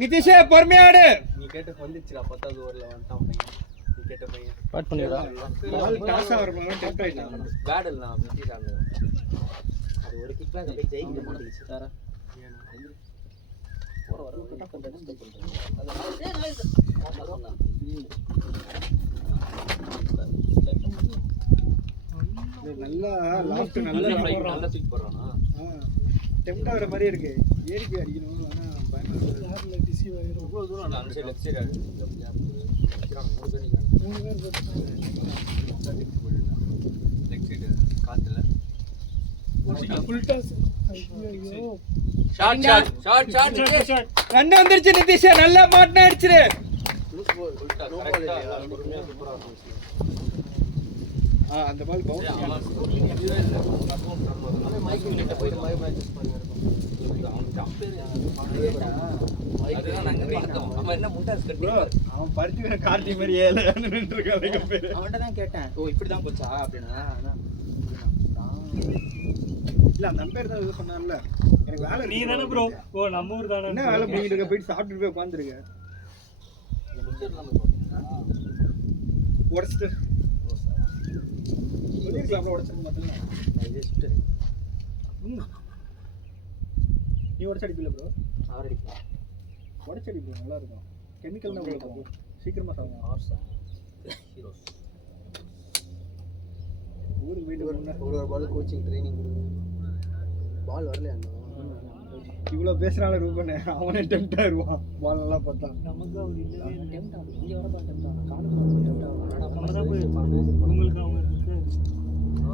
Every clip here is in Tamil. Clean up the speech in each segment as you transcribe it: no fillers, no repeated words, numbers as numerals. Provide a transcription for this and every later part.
நிதிஷே பொறுமையாடு. நீ கேட்ட வந்துச்சுடா 10வது ஓவர்ல வந்துட்டான் பையன். நீ கேட்ட பையன் பேட் பண்ணிடா. பால் டாஸ் ஆவறப்ப டெம்ப்ட் ஆயிட்டான். பேடல்லாம் நிதிஷ் ஆடுது. அது ஒரு கிக் பேக் அப்படியே ஜெயிக்க மாட்டேங்குது சார். போற வர கட்ட பண்றது பண்றது. நல்லா லாஸ்ட் நல்லா தூக்கி போறானா? டெம்ப்ட் ஆவற மாதிரி இருக்கு. ஏறி போய் அடிக்கணும். ஆனா பயமா இருக்கு. யார்ல டிசி வாயிரும். ரொம்ப தூரம் அந்த சைடு லெஃப்ட் சைடு அடிச்சு. மூணு பேர் லெஃப்ட் சைடு காத்துல. Full toss. ஐயோ. ஷாட். ரன் வந்துருச்சு நிதிஷ். நல்லா மாட்னா அடிச்சிரு. அந்த பால் பவுன்ஸ் அவன் பறிச்சு கார்த்தி மாதிரி அவன்கிட்ட தான் கேட்டேன். ஓ இப்படிதான் போச்சா அப்படின்னா இல்ல அந்த அம்பேர் தான் இது சொன்னான்ல எனக்கு வேலை. நீ தானே ப்ரோ? ஓ நம்ம ஊர் தானே. என்ன வேலை பண்ணிட்டு இருக்க? போயிட்டு சாப்பிட்டுட்டு போய் உட்காந்துருக்க. உடச்சிட்டு சொல்லிருக்கலாம் உடச்சிருக்க மாட்டேன். நீ உடச்சு அடிக்கல ப்ரோ? அவர் அடிக்கலாம். உடச்சு அடிப்போம் நல்லா இருக்கும். கெமிக்கல் தான் உள்ள சீக்கிரமா சாப்பிடும். ஊருக்கு போயிட்டு ஒரு பால் கோச்சிங் ட்ரைனிங் கொடுங்க. பால் வரலையா? இவ்வளோ பேசுறால ரூபன் அவனே டெம்ப்ட் ஆயிருவான். பால் நல்லா பார்த்தா நமக்கு அவர் இல்லவே டெம்ப்ட் ஆகும். இங்க வர தான் டெம்ப்ட் ஆகும். காலுக்கு டெம்ப்ட் ஆகும். நம்ம தான் போய் உங்களுக்கு அவங்க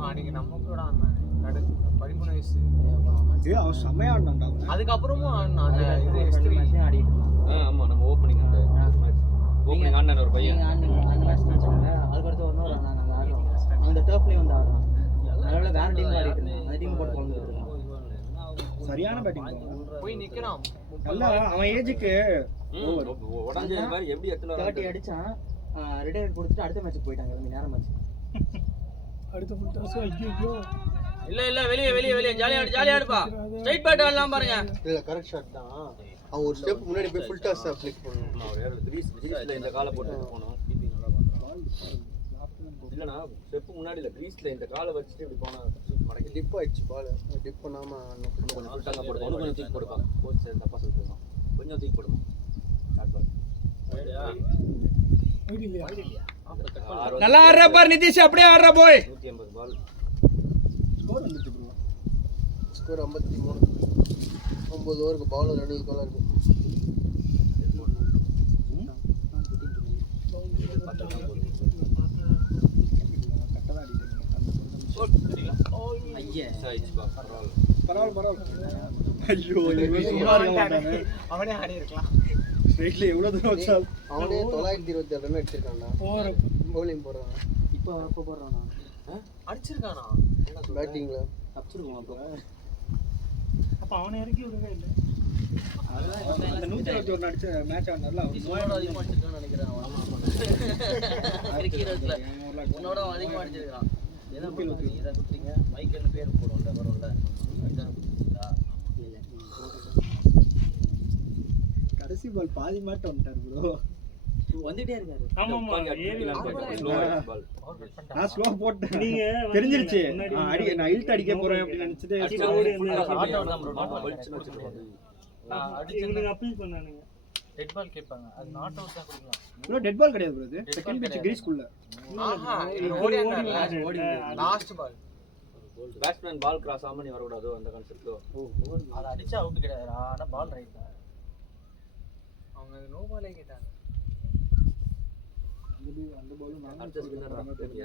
அன்னைக்கு நம்ம கூட ஆனான். நடு 13 வயசு. ஏய் அவன் செமையா ஆடுனான்டா. அதுக்கப்புறமும் ஆடுனான். அந்த இது ஹிஸ்டரி ஆடிட்டு இருந்தான். ஆமா நம்ம ஓபனிங் அந்த ஓபனிங் ஆடுன ஒரு பையன் அந்த மேட்ச் நடந்தாங்க. அதுக்கு அடுத்து இன்னொரு நாங்க ஆடுறோம். அந்த டர்ஃப்லயே வந்து ஆடுறான். அதனால வேற டீம் ஆடிட்டு இருந்தான். அந்த டீம் போட்டு கொண்டு வந்தாங்க. சரியான பேட்டிங் போய் நிக்கறான். நல்லா அவன் ஏஜுக்கு உடஞ்ச மாதிரி எப்படி எத்தனை 30 அடிச்சான். ரிட்டையர்மென்ட் கொடுத்துட்டு அடுத்த மேட்ச்சுக்கு போயிட்டாங்க. அந்த நேரம் மேட்ச் அடுத்த ஃபுல் டாஸ். ஐயோ இல்ல வெளிய ஜாலியா ஆடுப்பா. ஸ்ட்ரைட் பேட் ஆடலாம் பாருங்க. இல்ல கரெக்ட் ஷாட் தான். அவன் ஒரு ஸ்டெப் முன்னாடி போய் ஃபுல் டாஸ் ஃபிளிக் பண்ணனும். அவன் கிரீஸ்ல இந்த காலை போட்டு போணும். கீப்பிங் நல்லா பண்றான். இல்லனா ஸ்டெப் முன்னாடி இல்ல கிரீஸ்ல இந்த காலை வச்சிட்டு இப்படி போனா மடக்கி டிப் ஆயிடுச்சு. பால் டிப் பண்ணாம கொஞ்சம் ஃபுல்டாங்க போடுங்க. கொஞ்சம் தூக்கி போடுங்க. கோச் தப்பா சொல்றாங்க. கொஞ்சம் தூக்கி போடுங்க. Shot ball. நல்லா ஆடுற பார் நிதிஷ். அப்படியே ஆடுற போய். 180 பால். ஸ்கோர் வந்துச்சு ப்ரோ. ஸ்கோர் 53. 9 ஓவருக்கு பவுலர் 2 கோல் இருக்கு. ஐயோ அவனே ஆடி இருக்கலாம். ஸ்ட்ரைட்ல எவ்வளவு தூரம் வச்சால் அவனே 927 ரன் அடிச்சிருக்கான்டா. பவுலிங் போறான். இப்போ போறானா? அடிச்சிருக்கானா? பேட்டிங்ல அடிச்சிருக்கான். அப்ப அவனை இறக்கி விடவே இல்ல. அந்த 121 அடிச்ச மேட்ச் அவன் நல்லா உன்னோட அதிகமா அடிச்சிருக்கான்னு நினைக்கிறேன். ஆமா இறக்கிறதுல உன்னோட அதிகமா அடிச்சிருக்கான். எதை குடுத்தீங்க? மைக்கேல் பேர் போடுவோம்ல வரல. இதான் குடுத்தீங்களா? இல்ல. கடைசி பால் பாதி மாட்ட வந்துட்டார் ப்ரோ. வந்துட்டே இருக்காரு. ஆமா நான் ஸ்லோ போட்டேன். நீங்க தெரிஞ்சிருச்சு. அடி நான் இல்ட் அடிக்க போறேன் அப்படி நினைச்சிட்டு அடிச்சு அப்பீல் பண்ணானுங்க. டெட் பால் கேட்பாங்க. அது நாட் அவுட் தான் கொடுக்கலாம். ப்ரோ டெட் பால் கிடையாது ப்ரோ. இது செகண்ட் பிட்ச் கிரீஸ் குள்ள. ஆஹா ஓடி லாஸ்ட் பால். பேட்ஸ்மேன் பால் கிராஸ் ஆமா நீ வர கூடாது அந்த கான்செப்ட்ல. அது அடிச்சா அவுட் கிடையாதுடா. ஆனா பால் ரைட் தான். அவங்க நோ பாலே கேட்டாங்க. அந்த பாலும் நான்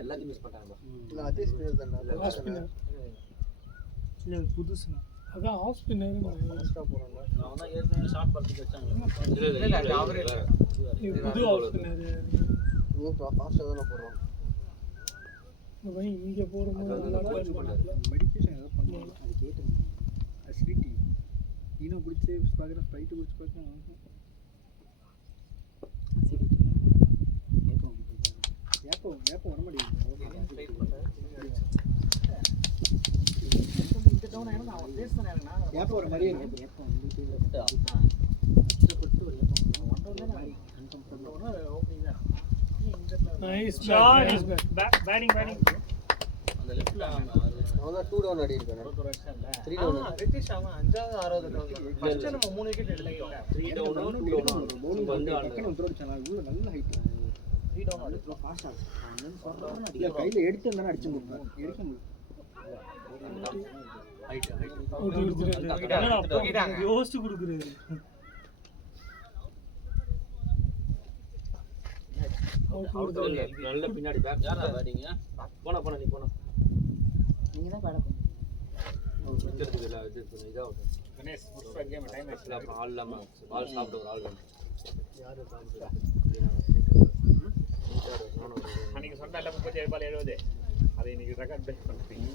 எல்லாத்தையும் மிஸ் பண்ணிட்டாங்க. இல்ல அதே ஸ்பின்னர் தான். Off spinner. இல்ல புதுசுனா. அதான் ஆஃப் ஸ்பின்னர் ஃபாஸ்டா போறாங்க. நான் தான் ஏற்கனவே ஷார்ட் பால் தூக்கி வச்சாங்க. இல்ல அவரே இல்ல. புது ஆஃப் ஸ்பின்னர். ஓ ஃபாஸ்டா தான் போறாங்க. போய் இங்க போறோம். மெடிகேஷன் ஏதோ பண்ணுவாங்க. அது கேட்டேன். அசிடிட்டி ஈனோ குடிச்சு பாக்குற ஸ்ப்ரைட் குடிச்சு பாக்குறேன். ஏப்போ வர மாட்டேங்குது. இந்த டவுன் ஆனா நான் பேசுறேன். ஏப்போ வர மாதிரியே இருக்கு. ஏப்போ வந்துட்டு கஷ்டப்பட்டு ஒரு ஏப்போ நைஸ் ஷாட் பேட் பேட்டிங் அந்த லெஃப்ட்ல அவன் தான் 2 டவுன் ஆடி இருக்கானே 3 டவுன் ரித்திஷ் அவன் 5வது 6வது டவுன் ஃபர்ஸ்ட் நம்ம 3 விக்கெட் எடுத்தோம் 3 டவுன் 2 டவுன் பவுலிங் வந்து டக்குனு உத்தர அடிச்சான் உள்ள நல்ல ஹைட் 3 டவுன் ஆடுறோம் ஃபாஸ்டா இல்ல கையில எடுத்து இருந்தா அடிச்சு முடியும் எடுக்க முடியும் ஹைட் யோசிச்சு கொடுக்குறாரு நல்ல பின்னாடி பேக் யாரா பேட்டிங் போனா நீ போனா நீங்க தான் பேட் பண்ணுங்க விக்கிறதுக்கு இல்ல இது இதா கணேஷ் முஸ்தா கேம் டைம் ஆச்சு அப்புறம் ஆள் இல்லாம பால் சாப்பிட்டு ஒரு ஆள் வேணும் யாரு சாப்பிட்டு அன்னைக்கு சொன்னல 37 பால் 70 அதை இன்னைக்கு ரெக்கார்ட் பிரேக் பண்ணிட்டீங்க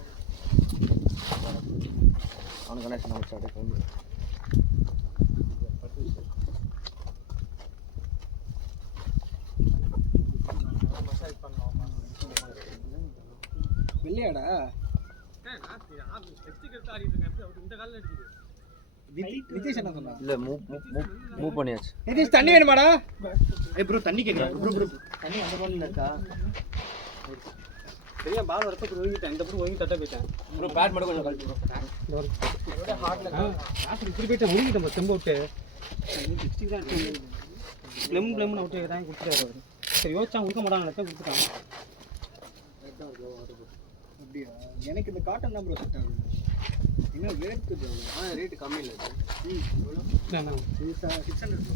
அவனுக்கு கனெக்ஷன் ஆச்சு அப்படியே கிளம்பி வெள்ளையாடா நிதிஷ் என்ன சொன்னா இல்ல மூவ் பண்ணியாச்சு நிதிஷ் தண்ணி வேணுமாடா ஏய் ப்ரோ தண்ணி கேக்குறா ப்ரோ தண்ணி அந்த பால்ல இருக்கா பெரிய பால் வரப்ப ஒதுங்கிட்டேன் இந்த பக்கம் ஒதுங்கி தட்ட போயிட்டேன் ப்ரோ பேட் மட்டும் கொஞ்சம் கழட்டி ப்ரோ இதோட ஹார்ட்ல இப்படி போயிட்டு ஒதுங்கிட்டேன் செம்ப விட்டு 60 தான் ப்ளம் அவுட் தான் கொடுத்துட்டாரு அவரு சரி யோசிச்சா கொடுக்க மாட்டாங்க கொடுத்துட்டாங்க அப்படியா எனக்கு இந்த காட்டன் தான் ப்ரோ செட் ஆகுது இன்னும் ரேட்டு ரேட் கம்மி இல்ல இது 600 ப்ரோ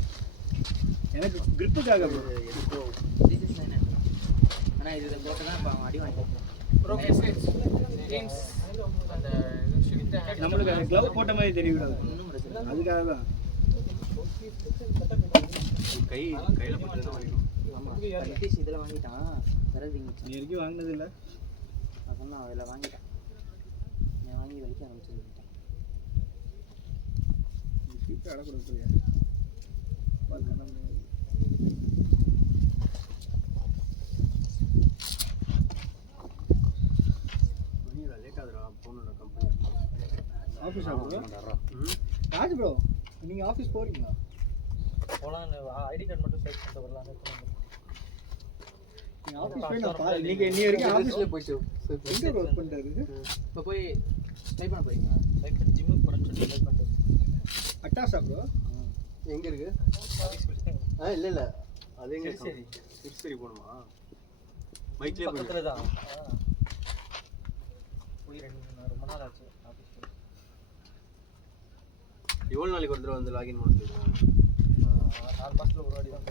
எனக்கு கிரிப்புக்காக ப்ரோ ஆனா இது போட்டு தான் அடி வாங்கிட்டேன் ப்ரோ கேம்ஸ் அந்த நம்மளுக்கு அந்த க்ளவ் போட்ட மாதிரி தெரியக்கூடாது அதுக்காக தான் கையில போட்டு தான் வாங்கிடும் ஆமா நிதிஷ் இதெல்லாம் வாங்கிட்டான் பிறகு நீ வரைக்கும் வாங்கினது இல்லை நான் சொன்னா அதில் வாங்கிட்டேன் நான் வாங்கி வலிக்க ஆரம்பிச்சிருக்கேன் சீட்டை அடக்கூடாது ஆஃபீஸ் ராஜ் ப்ரோ நீங்கள் ஆஃபீஸ் போகிறீங்களா போலாம் ஐடி கார்டு மட்டும் சைஸ் பண்ணிட்டு வரலாம் நீங்கள் ஆஃபீஸ் போய் நான் நீங்கள் நீ வரைக்கும் ஆஃபீஸில் போயிட்டு எங்கே ஒர்க் பண்ணுறது இப்போ போய் ட்ரை பண்ண போறீங்களா ட்ரை பண்ணி ஜிம்முக்கு போகிறேன்னு சொல்லி ட்ரை பண்ணிட்டு அட்டாஸா ப்ரோ எங்க இருக்கு இல்ல இல்ல அது எங்க சரி சரி போணுமா பைக்லயே பக்கத்துல தான் போய் ரொம்ப நாள் ஆச்சு ஆஃபீஸ் எவ்வளவு நாளைக்கு ஒரு தடவை வந்து லாகின் பண்ணுவீங்க 4 மாசத்துல ஒரு வாட்டி தான்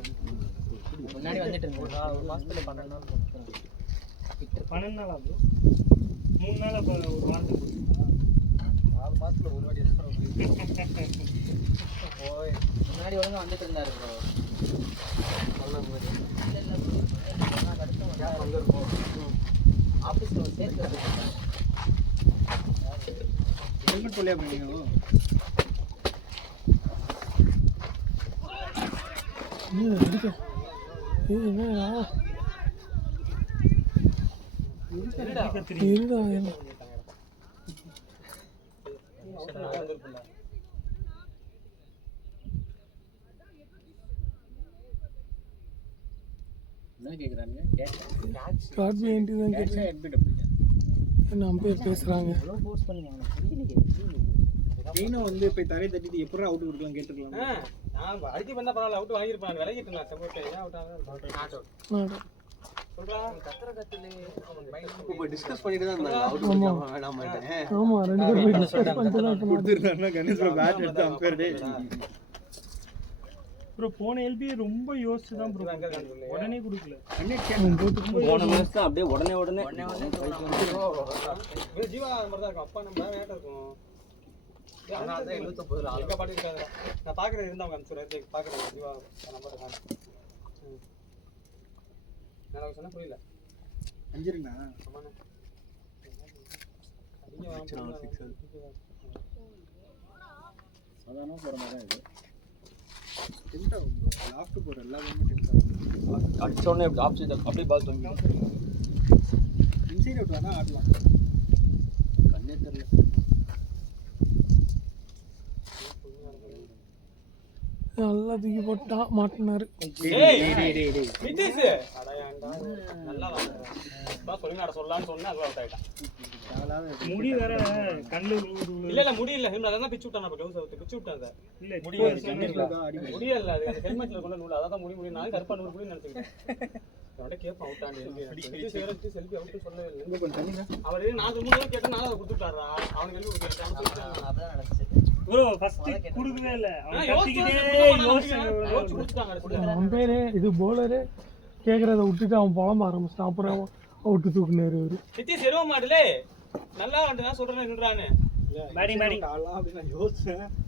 முன்னாடி வந்துட்டு இருந்தேன் ஒரு மாசத்துல 12 நாள் 12 நாளா ப்ரோ 3 நாளா ஒரு வாரத்துக்கு 4 மாசத்துல ஒரு வாட்டி தான் போய் முன்னாடி ஒழுங்கா வந்துட்டு இருந்தாரு ப்ரோ நல்ல மாதிரி இல்ல ப்ரோ நான் அடுத்து வந்து அங்க இருக்கோம் ஆபீஸ்ல சேர்த்து ஹெல்மெட் போலியா பண்ணீங்க என்ன கேக்குறாங்க பேசுறாங்க மெயினாக வந்து இப்போ தரை தட்டிட்டு எப்படி அவுட் கொடுக்கலாம் கேட்டுருக்கலாம் நான் அடிச்சு பண்ணா பரவாயில்ல அவுட் வாங்கிருப்பான் விலகிட்டு நான் சப்போர்ட் ஏன் அவுட் ஆகல நாட் அவுட் சொல்றா கத்தற கத்தலே அவன் மைண்ட் இப்போ டிஸ்கஸ் பண்ணிட்டு தான் இருந்தாங்க அவுட் பண்ணாம வேணாமாட்டேன் ஆமா ரெண்டு பேரும் போய் டிஸ்கஸ் பண்ணிட்டு தான் கொடுத்துருந்தாங்கன்னா கணேஷ் ப்ரோ பேட் எடுத்து அம்பேர் டே ப்ரோ போன எல்பி ரொம்ப யோசிச்சு தான் ப்ரோ உடனே கொடுக்கல போன மேட்ச் தான் அப்படியே உடனே ஜீவா மாதிரி தான் இருக்கும் அப்பா நம்ம வேட்டை இருக்கும் நான் பாக்குறது இருந்தாங்க அனுப்பிச்சு பாக்குறேன் ஜீவா நம்பர் நான் சொன்ன புரியல 5 இருக்குண்ணா சாதாரணமாக போகிற மாதிரி தான் இது டென்ட் ஆகும் லாஃப்ட் போகிற எல்லா கேமும் டென்ட் ஆகும் அடிச்ச உடனே அப்படியே பால் தூங்கி இன்சைட் அவுட் வேணா ஆடலாம் கண்ணே தெரியல நல்லா தூக்கி போட்டா மாட்டினாரு. டேய் நிதிஷ் அடயாண்டா நல்லா வா சொல்லுங்க அட சொல்லலாம்னு சொன்னா அது அவுட் ஆயிட்டான். முடி வேற கண்ணு இல்ல முடியல அதான் பிச்சு விட்டான். நம்ம க்ளவுஸ் அவுட் பிச்சு விட்டான். இல்ல முடியல அது அந்த ஹெல்மெட்ல கொண்டு நூல் அதான் முடி நான் கருப்பா நூல் கூட நினைச்சிட்டேன். அவட கேப்ப அவுட் ஆனே செல்ஃபி செல்ஃபி அவுட் சொல்லவே இல்ல. அவரே நான் மூணு கேட்டா நான் அதை கொடுத்துட்டாரா அவனுக்கு எழுதி கொடுத்தாங்க. அப்படிதான் நடந்துச்சு. ப்ரோ ஃபர்ஸ்ட் குடுக்கவே இல்ல. அவன் யோசிச்சு கொடுத்தாங்க. அம்பேரே இது போலரு கேட்கறத விட்டுட்டு அவன் புலம்ப ஆரம்பிச்சிட்டான். அப்புறம் அவுட்டு தூக்குனாரு அவரு. நிதிஷ் எருவ மாடலே நல்லா வந்து நான் சொல்றேன் நின்றானே பேட்டிங்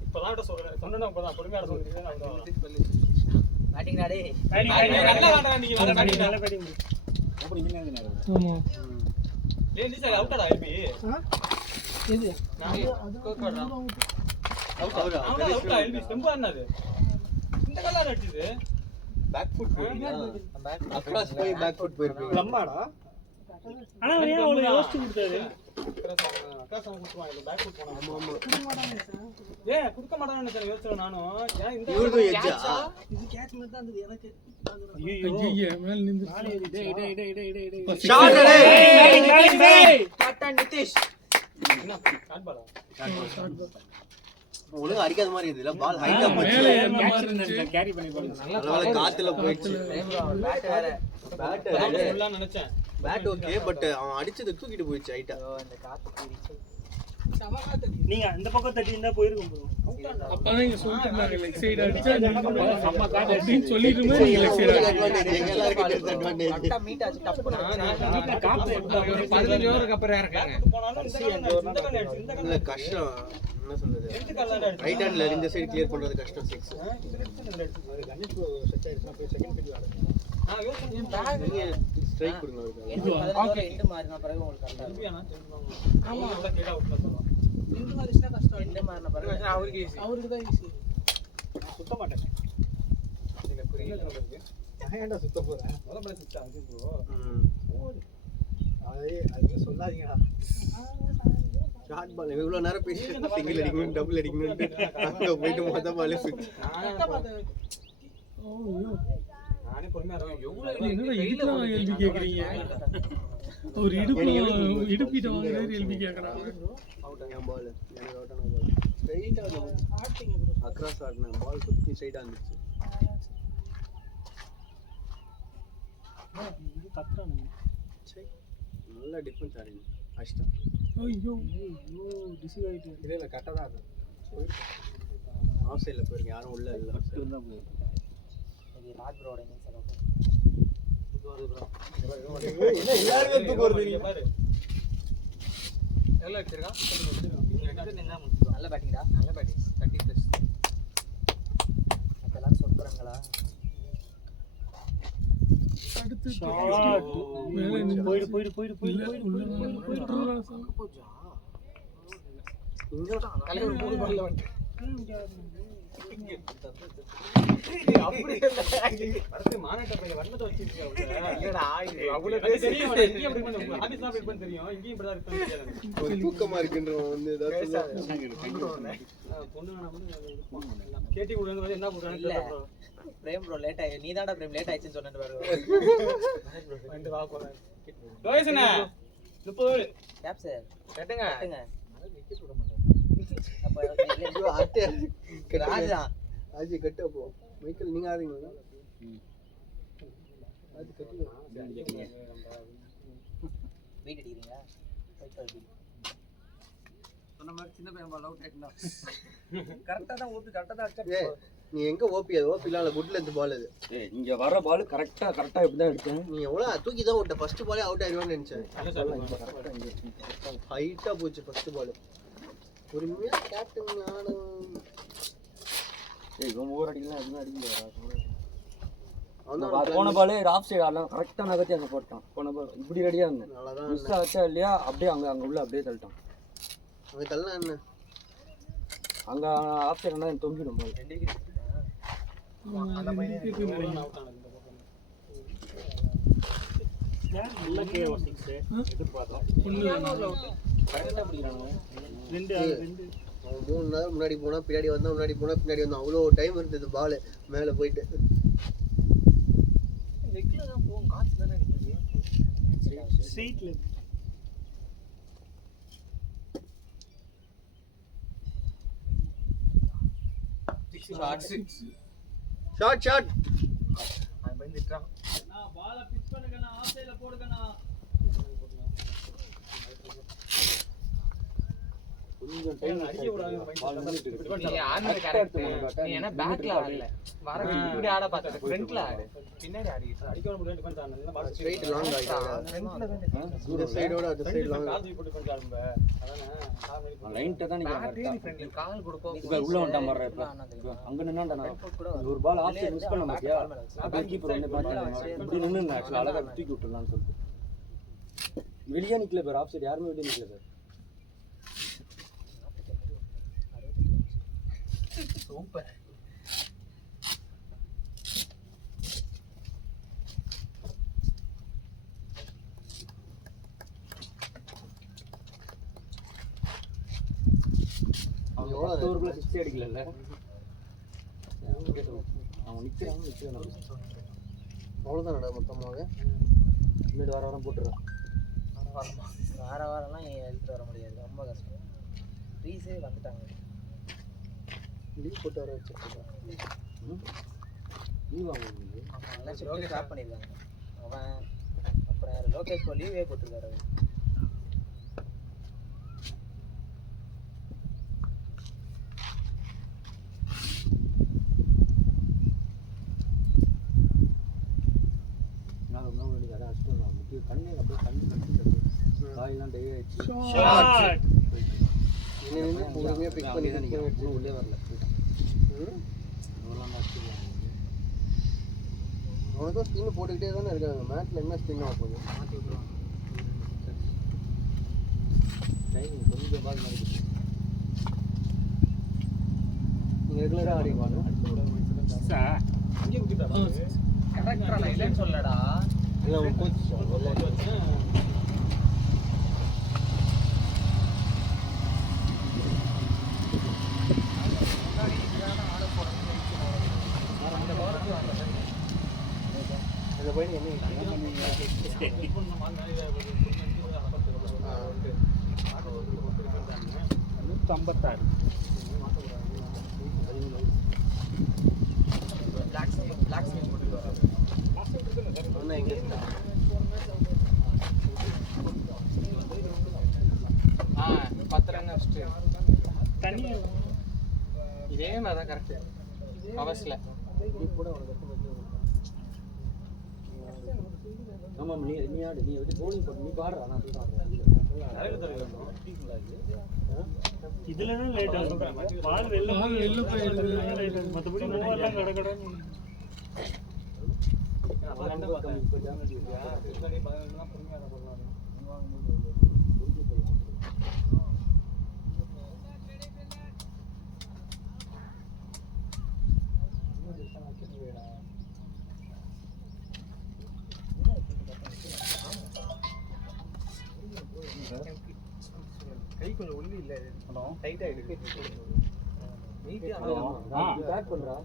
இப்பதான் சொல்றேன் சொன்னா இப்பதான் பொறுமையா சொல்றீங்க. பேட்டிங் நாடே நல்லா வாடா நீங்க வர பேட்டிங் நல்ல பேட்டிங். ஆமா ஏய் நிதிஷ் அவுட்டடா ஐபி இது அவுட்டா ஐபி ஸ்டெம்பா என்னது இந்த கலர் அடிச்சது பேக் ஃபுட் போறீங்க. அக்ராஸ் போய் பேக் ஃபுட் போயிருப்பீங்க. லம்மாடா ஆனா ஏன் அவ்வளவு யோசிச்சு கொடுத்தாரு? அக்காசம் குடுவாங்க இந்த பேக் ஃபுட் போனா. ஏய் குடுக்க மாட்டானே நினைச்சேன் யோசிச்சேன் நானும். ஏன் இந்த இவருக்கு எஜ்ஜா இது கேட்ச் மாதிரி தான் இருந்தது எனக்கு. ஐயோ மேல நின்னு ஷாட் டேய் கேப்டன் நிதிஷ் என்ன ஷாட் பாலா ஒழுங்கா அடிக்காத மாதிரி இருக்குல்ல. பால் ஹைட்டா போச்சு. மேல ஏறின மாதிரி இருந்துச்சு. கேரி பண்ணி போடுங்க. அதனால காத்துல போயிடுச்சு. பேட் வேற. பேட் ஃபுல்லா நினைச்சேன். பேட் ஓகே பட் அவன் அடிச்சது தூக்கிட்டு போயிடுச்சு ஹைட்டா. இந்த காத்து போயிடுச்சு. நீங்க அந்த பக்கம் தட்டி இருந்தா போயிருக்கும் ப்ரோ. அப்பதான் இங்க சொல்லிட்டு இருந்தாங்க லெக் சைடு அடிச்சா செம்ம காட்டு அப்படின்னு சொல்லிட்டுமே நீங்க லெக் சைடு எங்க எல்லாருக்கும் டிஸ்அட்வான்டேஜ். கரெக்ட்டா மீட் ஆச்சு டப்பு. காப்பு 15 ஓவருக்கு அப்புறம் இறக்காங்க. போனாலும் இந்த கல்ல அடிச்சு இந்த இல்ல கஷ்டம். என்ன சொல்றது? ரெண்டு கல்ல அடிச்சு ரைட் ஹேண்ட்ல இந்த சைடு கிளியர் பண்றது கஷ்டம். 6 நீங்க ஸ்ட்ரைக் கொடுங்க அவருக்கு. ஓகே எண்டு மாறின பிறகு உங்களுக்கு கரெக்ட்டா இருக்கும். ஆமா அவ்வளவு கேடா அவுட்ல போறோம். எண்டு மாறினா கஷ்டம். எண்டு மாறின பிறகு அவருக்கு தான் ஈஸி. சுத்த மாட்டேன். இல்ல புரியல உங்களுக்கு. ஏன்டா சுத்த போறேன்? முதல்ல சுத்த அது ப்ரோ. அது சொல்லாதீங்கடா. ஷார்ட் பால் இவ்வளவு நேரம் பேசி சிங்கிள் அடிக்கணும் டபுள் அடிக்கணும் அங்க போயிட்டு மொத்த பாலே சுத்தி. நானே பொறுமையா இருக்கேன். என்னடா இதுக்குலாம் எல்பி கேக்குறீங்க? ஒரு இடுப்பிட்ட வாங்குறாரு எல்பி கேக்குறாங்க. அவுட் ஆன பால் எனக்கு அவுட் ஆன பால் ஸ்ட்ரைட்டா அக்ராஸ் ஆடின பால் சுத்தி ஸ்ட்ரைட்டா இருந்துச்சு. இது கத்துறானுங்க. நல்ல டிஃபென்ஸ் ஆடின அஷ்டம். ஐயோ ஐயோ டிசீவ் ஆயிட்டு. இல்ல கரெக்ட்டா தான் இருக்கு. ஆஃப் சைடுல போயிருங்க யாரும் உள்ள இல்ல. இது ராஜ் ப்ரோட இன்னிங்ஸ் அலோ. என்ன எல்லாரும் தூக்கு வருது நீங்க பாரு. எல்லாம் அடிச்சிருக்கா? நல்ல பேட்டிங்டா. நல்ல பேட்டிங். 30+. அதெல்லாம் சொல்றாங்களா? அடுத்து ஷாட். போயிடு. கலைவர் மூணு பால்ல வந்து அப்படி அடுத்து மாநாட்ட பைய வண்ணத்தை வச்சிருக்கீங்க. இல்லடா அவ்வளவு தெரியும். இங்க அப்படி பண்ண ஆபீஸ் தான் அப்படி பண்ண தெரியும். இங்கேயும் இப்படி தான் இருக்கு. ஒரு தூக்கமா இருக்குன்றவன் வந்து ஏதாவது பொண்ணு நம்ம கேட்டி உடனே வந்து என்ன பண்றானே இல்ல தெரியல. பிரேம் ப்ரோ லேட் ஆயி நீதாடா பிரேம் லேட் ஆயிச்சுன்னு சொன்னேன்னு பாரு. ரெண்டு வா போறேன். லோயஸ்னா 30 கேப் சார் கட்டுங்க. கட்டுங்க. விக்கெட் விட மாட்டேன். அப்ப ஐயோ ஆட்டே ராஜா ஆஜி கட்டு அப்போ மைக்கேல் நீங்க ஆடுறீங்களா? அது கட்டு வெயிட் அடிக்கிறீங்களா? சொன்ன மாதிரி சின்ன பையன் பால் அவுட் ஆயிட்டா. கரெக்ட்டா தான் ஓபி கரெக்ட்டா தான் அடிச்சா. ஏய் நீ எங்க ஓபி அது ஓபி இல்ல குட் லென்த் பால் அது. ஏய் இங்க வர பால் கரெக்ட்டா இப்படி தான் எடுத்தேன். நீ எவ்வளவு தூக்கி தான் விட்ட ஃபர்ஸ்ட் பாலே அவுட் ஆயிடுவான்னு நினைச்சேன். ஹைட்டா போச்சு ஃபர்ஸ்ட் பால். பொறுமையா கேப்டன் ஆடும். ஏய் இவன் ஓவர் அடிக்கலாம் எதுவும் அடிக்கல. அவன் போன பால் ஆஃப் சைடு ஆடலாம் கரெக்டா நகர்த்தி அங்க போட்டான். போன பால் இப்படி ரெடியா இருந்தேன். நல்லதான் மிஸ் ஆச்சா இல்லையா அப்படியே அங்க உள்ள அப்படியே தள்ளிட்டான். அங்க தள்ளனா என்ன அங்க ஆஃப் சைடு இருந்தா தொங்கிடும் பால். அந்த பையன் அவுட் ஆனது. நல்ல கே 6 எதிர்பார்த்தோம். கரெக்ட்டா பிடிக்கறாங்க. ரெண்டு அவன் 3 நாள் முன்னாடி போனா பின்னாடி வந்தான், முன்னாடி போனா பின்னாடி வந்தான். அவ்வளோ டைம் இருந்தது பால் மேலே போயிட்டு. லெக்கில் தான் போகும், காசு தானே அடிக்குது. ஸ்ட்ரெயிட்ல ஷாட் அவன் பயந்துட்டான். கொஞ்சம் டைம் அடிக்க கூடாது. நீ ஆடுறது correct. நீ என்ன பேக்ல ஆடல, வர இப்படி ஆட பார்த்த, ஃப்ரண்ட்ல ஆடு, பின்னாடி ஆடிட்டு அடிக்க விட முடியாது, டிஃபென்ஸ் ஆடணும். இல்ல ஸ்ட்ரைட் லாங் ஆயிட்டா ஃப்ரண்ட்ல தான் இந்த சைடோட அந்த சைடு லாங். கால் தூக்கி போட்டு டிஃபென்ஸ் ஆடுங்க. அதானே கால் மேல லைன்ட்ட தான் நிக்கிறேன் பேட்டரி கரெக்ட்டா. ஃப்ரண்ட்ல கால் கொடுப்போம். இப்ப உள்ள வந்துட்டான் பாரு இப்ப. அங்க நின்னான்டா நான். ஒரு பால் ஆஃப் சைடு மிஸ் பண்ண மாட்டியா? அப்படியே கீப்பர் வந்து பாத்து இப்படி நின்னு ஆக்சுவலா அழகா தூக்கி விட்டுறலாம்னு சொல்லிட்டு. வெளியே நிக்கல பாரு, ஆஃப் சைடு யாருமே வெளியே நிக்கல பாரு. சூப்பர். அவங்க எவ்வளவு ஓவருக்குள்ள 6 அடிக்கலல்ல. அவன் நிக்கிறான். அவ்வளோதானடா மொத்தமாவே. முன்னாடி வாரம் போட்டுறான். வார வாரம்லாம் எடுத்துட்டு வர முடியாது, ரொம்ப கஷ்டம். ப்ரீஸே வந்துட்டாங்க. லீவ் போட்டு வர வச்சிருக்கேன். நீ வாங்க. ஆமாம், எல்லாம் லோகேஷ் ஸ்டாப் பண்ணியிருக்காங்க. அவன் அப்புறம் யார் லோகேஷ் இப்போ லீவே போட்டிருக்காரு. நான் ரொம்ப வேண்டிய அதை அடிச்சுட்டு முக்கிய கண்ணே அப்படியே கண்ணு காயெல்லாம் டே ஆயிடுச்சு. ஷாட் நின்று பொறுமையாக பிக் பண்ணி உள்ளே வரல. அவனுக்கும் ஸ்பின் போட்டுக்கிட்டே தானே இருக்காங்க. மேட்ச்ல என்ன ஸ்பின் ஆக போகுது? டைமிங் கொஞ்சம் பால் மாதிரி நீங்கள் ரெகுலராக ஆடிடுவாங்க. சார் இங்கே குத்திட்டாரா? கரெக்டாக நான் இல்லைன்னு சொல்லடா. இல்லை அவன் கோச் அந்த பையனுக்கு என்ன பிளாக் ஸ்கிரீன் போட்டு வரோம். ஒன்றும் எங்கே ஆ 10 ரன் அடிச்சுட்டு தனியா இதே மாதிரி தான் கரெக்டு கவர்ஸில். ஆமாம். நீ ஆடு, நீ வந்து bowling போட்டு நீ பாடுறா. நான் இதுல தான் லேட் ஆகும். பால் வெளில போயிடுது. மற்றபடி ஓவர்லாம் கடகடன்னு கை கொஞ்சம் ஒல்லி இல்லை, டைட்டாக இருக்கு. பேட் பண்றா.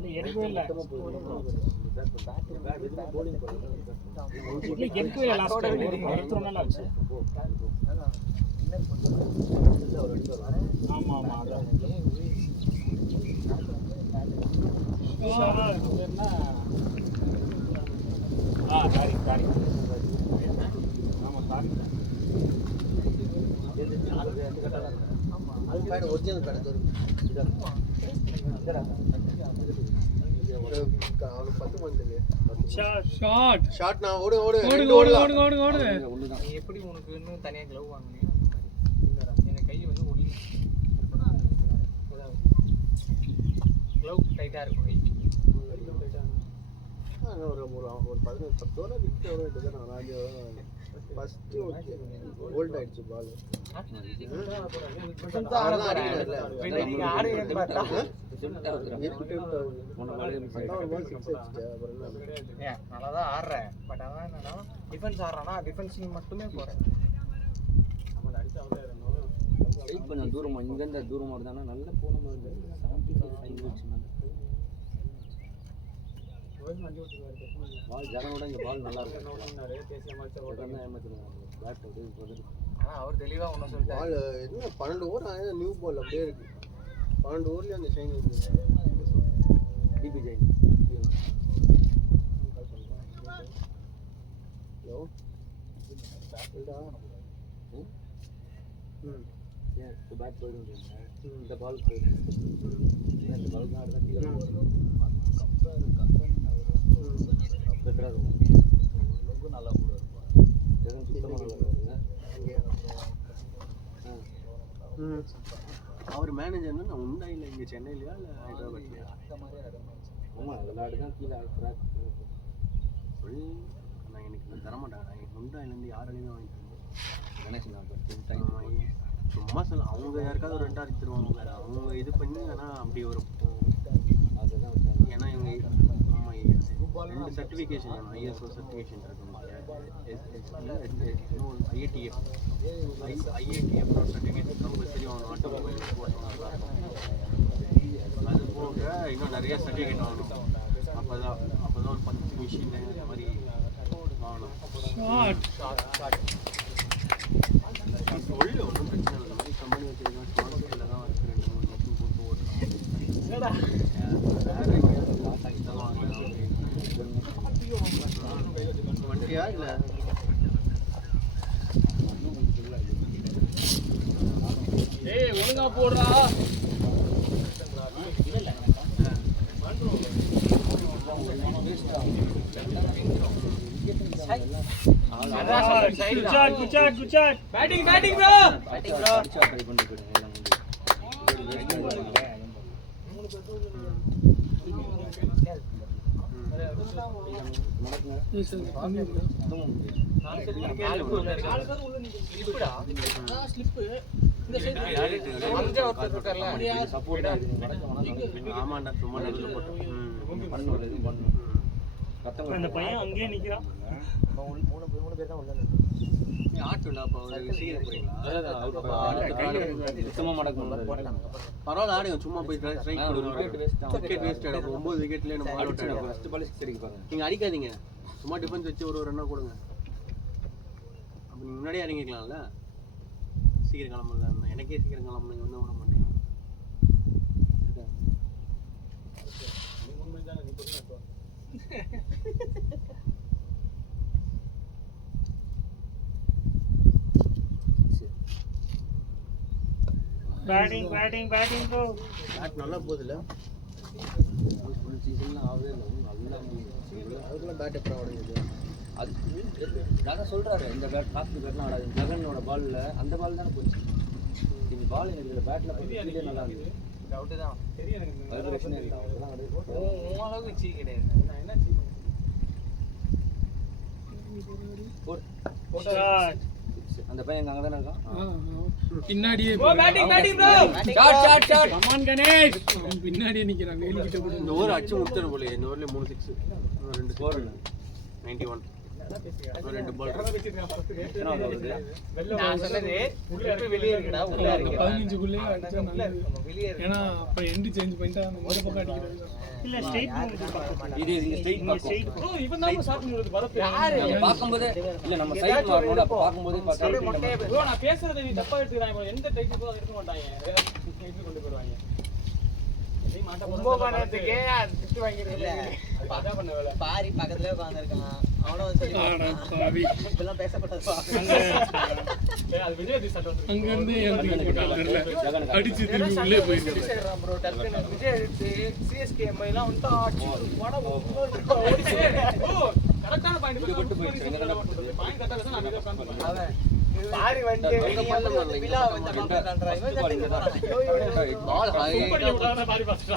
இல்லை எடுக்கவே இல்லை. bowling இல்லை எடுக்கவே இல்லை. லாஸ்ட் டைம் ஒருத்தர் நல்லா ஆச்சு. ஆமாம் ஆமாம் அதான். Sorry sorry. ஆமாம் சாரி. அது பேட் ஒரிஜினல் பேட் அது அவனுக்கு 10 மந்த் இல்லையா? ஷாட் ஷாட் நான் ஓடு ஓடு ஓடுங்க ரெண்டு ஓடுங்க ஓடலாம். ஓடுங்க ஓடுங்க ஓடுங்க ஒண்ணுதான். நீ எப்படி உனக்கு இன்னும் தனியாக க்ளவ் வாங்கினியோ அந்த மாதிரி என் கை வந்து ஒல்லி, க்ளவ் டைட்டாக இருக்கும் கை. ஒரு 10 ஓவர் விட்டு வர வேண்டியது நான் ராஜா ஃபஸ்ட்டு ஓகே கோல்ட் ஆயிடுச்சு பால். நீங்க ஆடுவீங்கன்னு பார்த்தா நல்லா தான் ஆடுறேன். பட் அதான் என்னன்னா டிஃபென்ஸ் ஆடுறான்னா டிஃபென்ஸ் மட்டுமே போகிறேன். நம்ம அடிச்சா வெயிட் பண்ண தூரமா இங்கேருந்து தூரமாக இருந்தானா நல்லா போன மாதிரி 75 வச்சு பால் ஜனோட இங்கே பால் நல்லா இருக்கும் பேட் அவர் தெளிவா ஒண்ணு சொல்லிட்டாரு. பால் என்ன 12 ஓவர் நியூ பால் அப்படியே இருக்கு. 12 ஓவர்லயே அந்த ஷைன் இருக்கு. டிபி ஜெயின் ஹலோ ஏன் பேட் போயிடும் இந்த பால் போயிடும் இந்த பால் தான் அடுத்த கீழே பெட்டராக இருக்கும் நல்லா கூட இருக்கும் எதுவும் சுத்தமாக நல்லா இருக்குங்க. அவர் மேனேஜர்னா நான் உண்டாயில இங்கே சென்னையிலையா இல்லை ஹைதராபாத்லையா? ஆமாம் விளையாடு தான் கீழே ட்ராக் சொல்லி நான் எனக்கு தரமாட்டேன். நான் உண்டாயிலேருந்து யாராலையுமே வாங்கிட்டு இருந்தேன். கணேஷ் நான் சும்மா சொல்ல அவங்க யாருக்காவது ஒரு 2 அடிச்சிருவாங்க வேறு அவங்க இது பண்ணி ஆனால் அப்படி வரும். அதுதான் ஏன்னா இவங்க ஆமாம் 2 சர்டிஃபிகேஷன் வேணும். ஐஎஸ்ஓ சர்டிஃபிகேஷன் இருக்கும், ஐஏடிஎஃப் சர்டிஃபிகேட் கம்பல்சரி வாங்கணும். ஆட்டோமொபைல் போட்டோம்னா அது போக இன்னும் நிறைய சர்டிஃபிகேட் வாங்கணும். அப்போதான் ஒரு 10 மிஷின் அந்த மாதிரி வாங்கணும். சொல்லு ஒன்றும் பிரச்சனை இல்லை. இந்த மாதிரி கம்பெனி வச்சுருக்கோம் ஸ்மார்ட் ஸ்கேலில் தான் வச்சு 2-3 மிஷின் போட்டு ஓட்டணும். லாஸ் ஆகி தான் வாங்கலாம். வண்டியா இல்லை ஏய் ஒழுங்கா போடுறா. குச்சாட் பேட்டிங் ப்ரோ. ட்ரை பண்ணி போயிடுங்க எல்லாம் ஆமாண்டா சும்மா நடுவில் போட்டோம். பண்ணுவது எதுவும் பண்ணணும் அந்த பையன் அங்கேயே நிக்கிறான். மூணு பேர் தான் உள்ள ஆட்டுண்டா அப்போ சீக்கிரம் போறீங்களா? சுத்தமாக மடக்கணும் பரவாயில்ல ஆடுங்க. சும்மா போய் ஸ்ட்ரைக் கொடுங்க. விக்கெட் வேஸ்ட் ஆகிடும். 9 விக்கெட்லேயே நம்ம ஆல் அவுட் ஆகிடும். ஃபஸ்ட்டு பால் சிக்ஸ் பாருங்க. நீங்கள் அடிக்காதீங்க. சும்மா டிஃபென்ஸ் வச்சு ஒரு ரன்னாக கொடுங்க. அப்போ நீங்கள் முன்னாடியே இறங்கிக்கலாம்ல. சீக்கிரம் கிளம்புறது எனக்கே சீக்கிரம் கிளம்புங்க. ஒன்றும் விட மாட்டேங்க. Batting bro. பேட் நல்லா போகுதுல்ல. ஃபுல் சீசன்லாம் ஆகவே இல்லை நல்லா அதுக்குள்ள பேட் எப்போ உடையுது? அது நான் சொல்கிறாரு இந்த பேட் காஸ்ட் பேட்லாம் ஆடாது. ஜெகனோட பாலில் அந்த பால் தானே போச்சு. இந்த பால் எனக்கு இதில் பேட்டில் போய் நல்லா இருக்குது. டவுட்டு தான் தெரியும் எனக்கு. அது பிரச்சனை இல்லை. அதெல்லாம் அளவுக்கு சீ கிடையாது. நான் என்ன சீ அந்த பையன் அங்கே தானே இருக்கான். பின்னாடியே batting bro. Shot come on Ganesh பின்னாடியே நிக்கிறாங்க. வேலிக்கிட்ட கூட இந்த ஓவர் அடிச்சு முடிச்சிடும் போல. இந்த ஓவர்லேயே 3 6 2 ஸ்கோர் 91 2 பால். நான் சொன்னது உள்ள வெளியே இருக்குடா. உள்ள இருக்கு 15க்குள்ளே அடிச்சா நல்லது. வெளியே இருக்கு. ஏன்னா அப்ப எண்ட் சேஞ்ச் பண்ணிட்டா அந்த ஒரு பக்கம் அடிக்கிறது. இல்ல ஸ்ட்ரைட் இது இங்கே ஸ்ட்ரைட் பார்க்கும். ப்ரோ இவன் தான் ஷாட் பண்ணுறது வரப்பு. யாரு நம்ம பார்க்கும்போது இல்லை நம்ம சைட் மாறணும். அப்போ பார்க்கும்போது பார்த்தா ப்ரோ நான் பேசுறதை நீ தப்பா எடுத்துக்கிறாங்க. எந்த டைப் கூட எடுக்க மாட்டாங்க. எடுத்து கொண்டு போயிடுவாங்க. நீ மாட்ட கும்பகோணத்துக்கே திட்டு வாங்கிடுறது இல்ல. அதான் பண்ண வேலை. பாரி பக்கத்துலயே உட்கார்ந்திருக்கான். அவனும் வந்து பாவி. இதெல்லாம் பேசப்பட்டது. அது விஜய் தி சட்டம். அங்க இருந்து எழுதி போட்டாங்க. அடிச்சு திரும்பி உள்ளே போயிடுச்சு. ப்ரோ டக்குனு விஜய் எடுத்து சிஎஸ்கே எம்ஐ எல்லாம் வந்து ஆச்சு வட ஓ கரெக்டான பாயிண்ட் பாயிண்ட் கரெக்டா தான் நான் இத பிளான் பண்ணேன். அவன் பாரி வந்து விழா வந்து பண்றான். இவன் பால் ஹை சூப்பர் விட்டானே பாரி பாஸ்டா.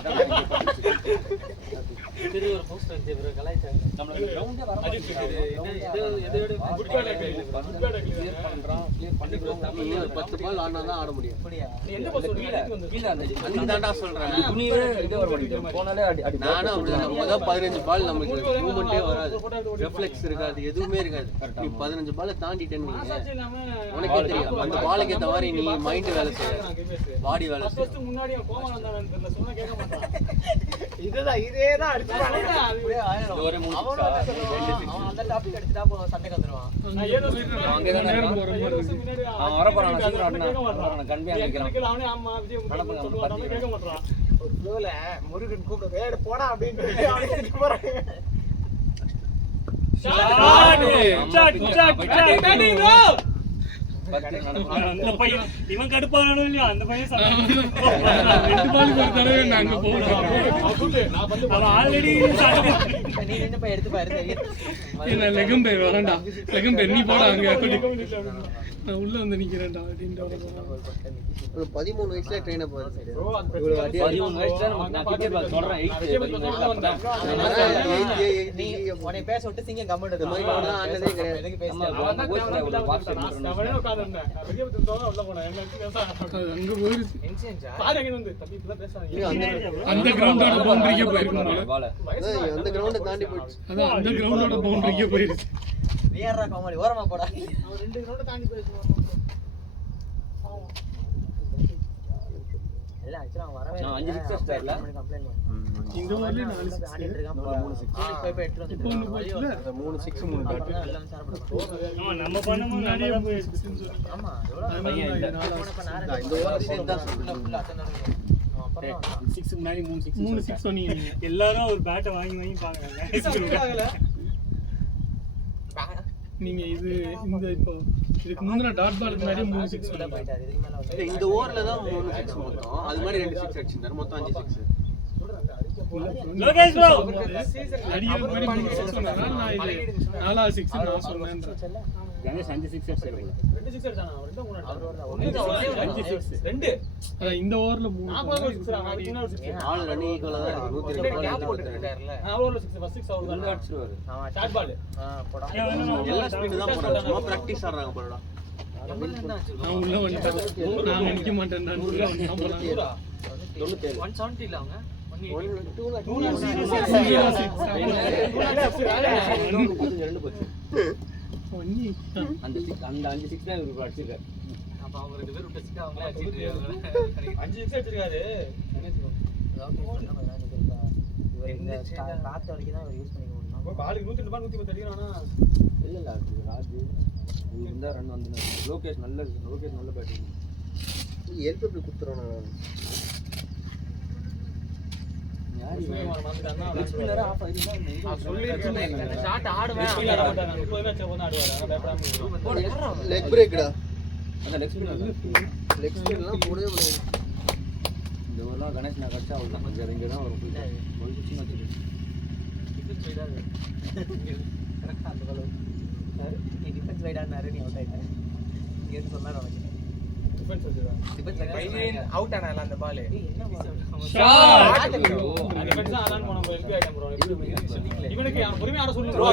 திரு ஒரு போஸ்டர் வச்சு இவரு கலாய்ச்சாங்க. நம்மளுக்கு கிரவுண்டே வர மாட்டேங்குது. பண்றான் கிளியர் பண்ணிடுவோம். நீ ஒரு 10 பால் ஆனா தான் ஆட முடியும். நீ எந்த பஸ் சொல்றீங்க? கீழ அந்த அதுதான்டா சொல்றேன். துணியே இது வர மாட்டேங்குது. போனாலே அடி நானும் அப்படிதான். முதல் 15 பால் நமக்கு மூவ்மெண்டே வராது, ரெஃப்ளெக்ஸ் இருக்காது, எதுவுமே இருக்காது. நீ 15 பால் தாண்டிட்டேன்னு மனசாட்சி இல்லாம உனக்கே தெரியும். அந்த பாலுக்கு ஏற்ற மாதிரி நீ மைண்ட் வேலை செய்ய, பாடி வேலை செய்ய. ஃபர்ஸ்ட் முன்னாடி அவன் கோவம் வந்தானு தெரியல, சொன்னா கேட்க மாட்டான். இதேதான் அடிச்சுட்டானே. ஒரே 3 அவன் அந்த டாபிக் எடுத்துட்டா போதும், சண்டை கத்துருவான். நான் 7 வருஷம் முன்னாடி அவன் வர போறான். சீக்கிரம் ஆடுனா கண்பியா நிக்கிறான். அவனே ஆமா விஜய் சொல்லுவான், கேட்க மாட்டான். ஒரு ஃப்ளோல முருகன் கூப்பிட வேட போடா அப்படின்னு அவனுக்கு போறாங்க. அந்த பையன் இவன் கடுப்பானோ இல்லையா அந்த பையன் 2 பாலுக்கு ஒரு தடவை நாங்க போறோம். அவன் ஆல்ரெடி நீ என்ன போய் எடுத்து பாரு தெரியும். என்ன லெகம் பேர் வரேன்டா, லெகம் பேர் நீ போடா அங்க. நான் உள்ள வந்து நிக்கிறேன்டா அப்படின்ற 13 வயசுல ட்ரெயின் அப் 13 வயசுல நான் கிரிக்கெட் பால் சொல்றேன் 8 நீ உன்னை பேச விட்டு சிங்கம் கமெண்ட் இந்த மாதிரி எல்லாம் ஆனதே கிடையாது. எதுக்கு பேசுற? அவனே உட்கார்ந்திருந்தேன். வெளிய வந்து தோங்க உள்ள போனேன். என்ன பேச அங்க போயிருச்சு. இன்சிடென்ட் பாரு அங்க வந்து தம்பி இப்பலாம் பேசாதீங்க. அந்த கிரவுண்டோட பவுண்டரிக்கே போயிருக்கும். பால் அந்த கிரவுண்ட தாண்டி போயிடுச்சு. அதான் அந்த கிரவுண்டோட பவுண்டரிக்கே போயிருச்சு. வேறா காமெடி ஓரமா போடா. அவன் 2 கிரவுண்ட் தாண்டி போயிடுச்சு. இல்ல ஆக்சுவலா அவன் வரவே நான் 5 6 ஸ்டார்ல கம்ப்ளைன்ட் பண்ணேன். இந்த ஊர்ல 4 6 ஆடிட்டு இருக்கான். 3 6 போய் எடுத்து வந்து 3 6 3 டாட். எல்லாம் சாப்பிடுறான். ஆமா நம்ம பண்ணும்போது நிறைய நிறைய போயிருச்சுன்னு சொல்லி. ஆமா எவ்வளவு பையன் இந்த இந்த ஓவர் சேர்த்து தான் ஃபுல்லா அட்டெண்ட் ஆகும். அப்புறம் 6 முன்னாடி 3 3 6 சொன்னீங்க நீங்க. எல்லாரும் ஒரு பேட்டை வாங்கி பாக்குறாங்க. நீங்க இது இந்த இப்போ இதுக்கு முந்தின டாட் பாலுக்கு முன்னாடி 3 6 உள்ள போயிட்டாரு. இதுக்கு மேல வந்து இல்ல, இந்த ஓவர்ல தான் 3 6 மொத்தம். அது மாதிரி 2 6 அடிச்சிருந்தாரு. மொத்தம் 5 6. லோகேஷ் ப்ரோ அடிக்கிற மாதிரி 3 6 சொன்னாங்க. நான் இது 4 6 நான் சொன்னேன். கணேஷ் 5 6 அடிச்சாரு. 2 6 அடிச்சானா? அவர் தான் 3 அடிச்சான். அவர் 5 6 2. அதான் இந்த ஓவர்ல 3 நான் போய் 6 நான் அதுக்கு என்ன 6. ஆள் ரன்னிங் ஈக்குவலா தான் இருக்கு. 102 கேப் பால் போட்டு இருக்காருல. நான் ஓவர்ல 6 ஃபர்ஸ்ட் 6 அவர் தான் அடிச்சிருவாரு. ஆமா ஷார்ட் பால். போடா. எல்லா ஸ்பீட் தான் போறாங்க. சும்மா பிராக்டீஸ் ஆடுறாங்க போலடா. நான் உள்ள வந்துட்டேன். நான் நிக்க மாட்டேன். நான் உள்ள வந்துட்டேன். 170 இல்ல அவங்க 2 போச்சு. அந்த 5 6 தான் இவரு அடிச்சிருக்காரு. அப்ப அவங்க 2 பேரும் டெஸ்ட் அவங்களே அடிச்சிட்டு இருக்காங்க. 5 6 அடிச்சிருக்காரு. இவர் இந்த காத்து வரைக்கும் தான் இவர் யூஸ் பண்ணிக்க முடியும். அப்ப பாலுக்கு 102 பால் 110 அடிக்கிறானா? இல்ல இல்ல அது ராஜு இது இருந்தா ரன் வந்து லோகேஷ் நல்ல பேட்டிங். எல்பி குத்துறானே. யாரு ஸ்பின்னரா ஆஃப் ஆயிடுச்சா சொல்லிருக்கேன் ஷாட் ஆடுவேன் ஆட மாட்டாங்க 30 மேட்ச் போனா ஆடுவாரு அத பயப்படாம லெக் பிரேக்டா. அந்த லெக் ஸ்பின்னர் லெக் ஸ்பின்லாம் போடவே முடியாது. இந்த ஊர்லாம் கணேஷ் நான் கட்சா அவ்வளோ இங்கே தான் வரும் ஒரு குச்சி வச்சுருக்கு. டிஃபென்ஸ் வைடாது. கரெக்டா அந்த பால். நீ டிஃபென்ஸ் வைடானாரு நீ அவுட் ஆயிட்ட. இங்க இருந்து சொன்னாரு அவனுக்கு. டிஃபென்ஸ் வச்சிருக்காங்க டிஃபென்ஸ் வைட் அவுட் ஆனால அந்த பால். ஷாட் டிஃபென்ஸ் ஆலான் போன போய் எல்பி ஆயிட்டான் ப்ரோ. இவனுக்கு பொறுமையா ஆட சொல்லுங்க ப்ரோ,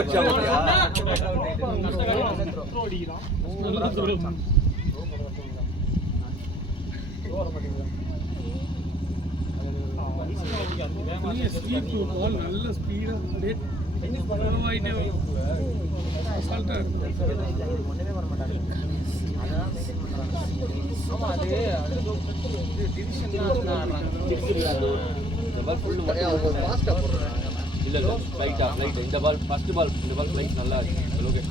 த்ரோ அடிக்கிறான். நல்லா தூரம். ஸ்பீட் பால் நல்ல ஸ்பீடா அப்படியே ஆயிட்டே அசால்ட்டா இருக்கு. ஒண்ணுமே பண்ண மாட்டாரு. அதான் மெயின்டைன் பண்றாங்க. ஆமா அது டிவிஷன் தான் ஆடுறாங்க. இந்த பால் ஃபுல் அவங்க ஃபாஸ்டா போடுறாங்க. இல்ல இல்ல லைட்டா இந்த பால் ஃபர்ஸ்ட் பால் இந்த பால் லைட் நல்லா இருக்கு லோகேஷ்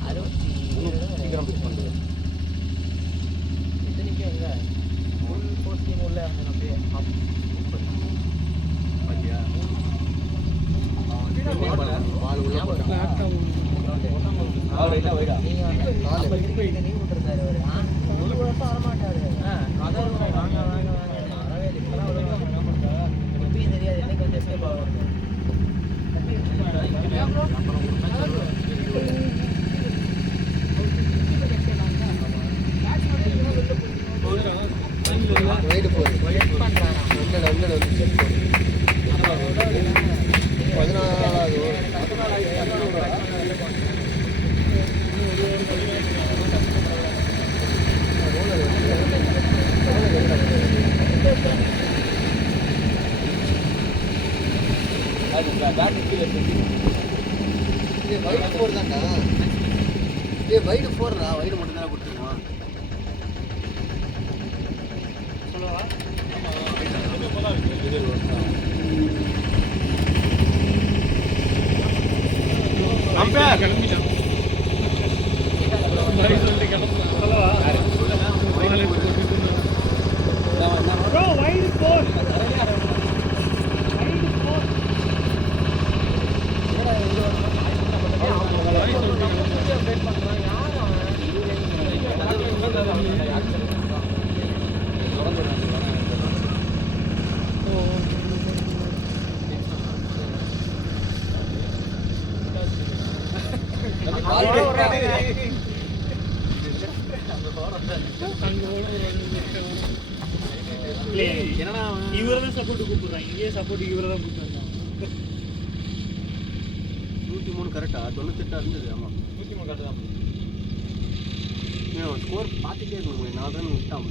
சீக்கிரம் பிக் பண்ணுது. இத்தனைக்கு எங்க ஃபுல் போஸ்டிங் உள்ள அந்த அப்படியே பால் உள்ள போறாங்க. ஃபிளாட்டா பால் ரைட்டா வைடா நீங்க கால் இங்க நீ விட்டுறாரு அவரு. ஒரு வருஷம் வர மாட்டாரு. அதான் வாங்க வரவே இல்லை. இப்பதான் வருவாங்க. இப்பயும் தெரியாது என்னைக்கு வந்து எஸ்கேப் ஆகும். ரைட் போடு. 100 வந்து செக் போடு. பேட் கீழே வைடு 4 தான்டா. வைடு 4டா, வைடு மட்டும் தான் கொடுத்துருவான். சொல்லவா? கம்பேர் சொல்லவா? Bro, wide 4. இவரதான் சப்போர்ட் கூப்பிடுறான், இங்கேயே சப்போர்ட் இவரதான் கூப்பிடுறான். 103 கரெக்டா? 98 இருந்தது. ஆமா 103 கரெக்ட் தான். ஸ்கோர் பார்த்துட்டே இருக்கணும். 4 ரன் விட்டான்.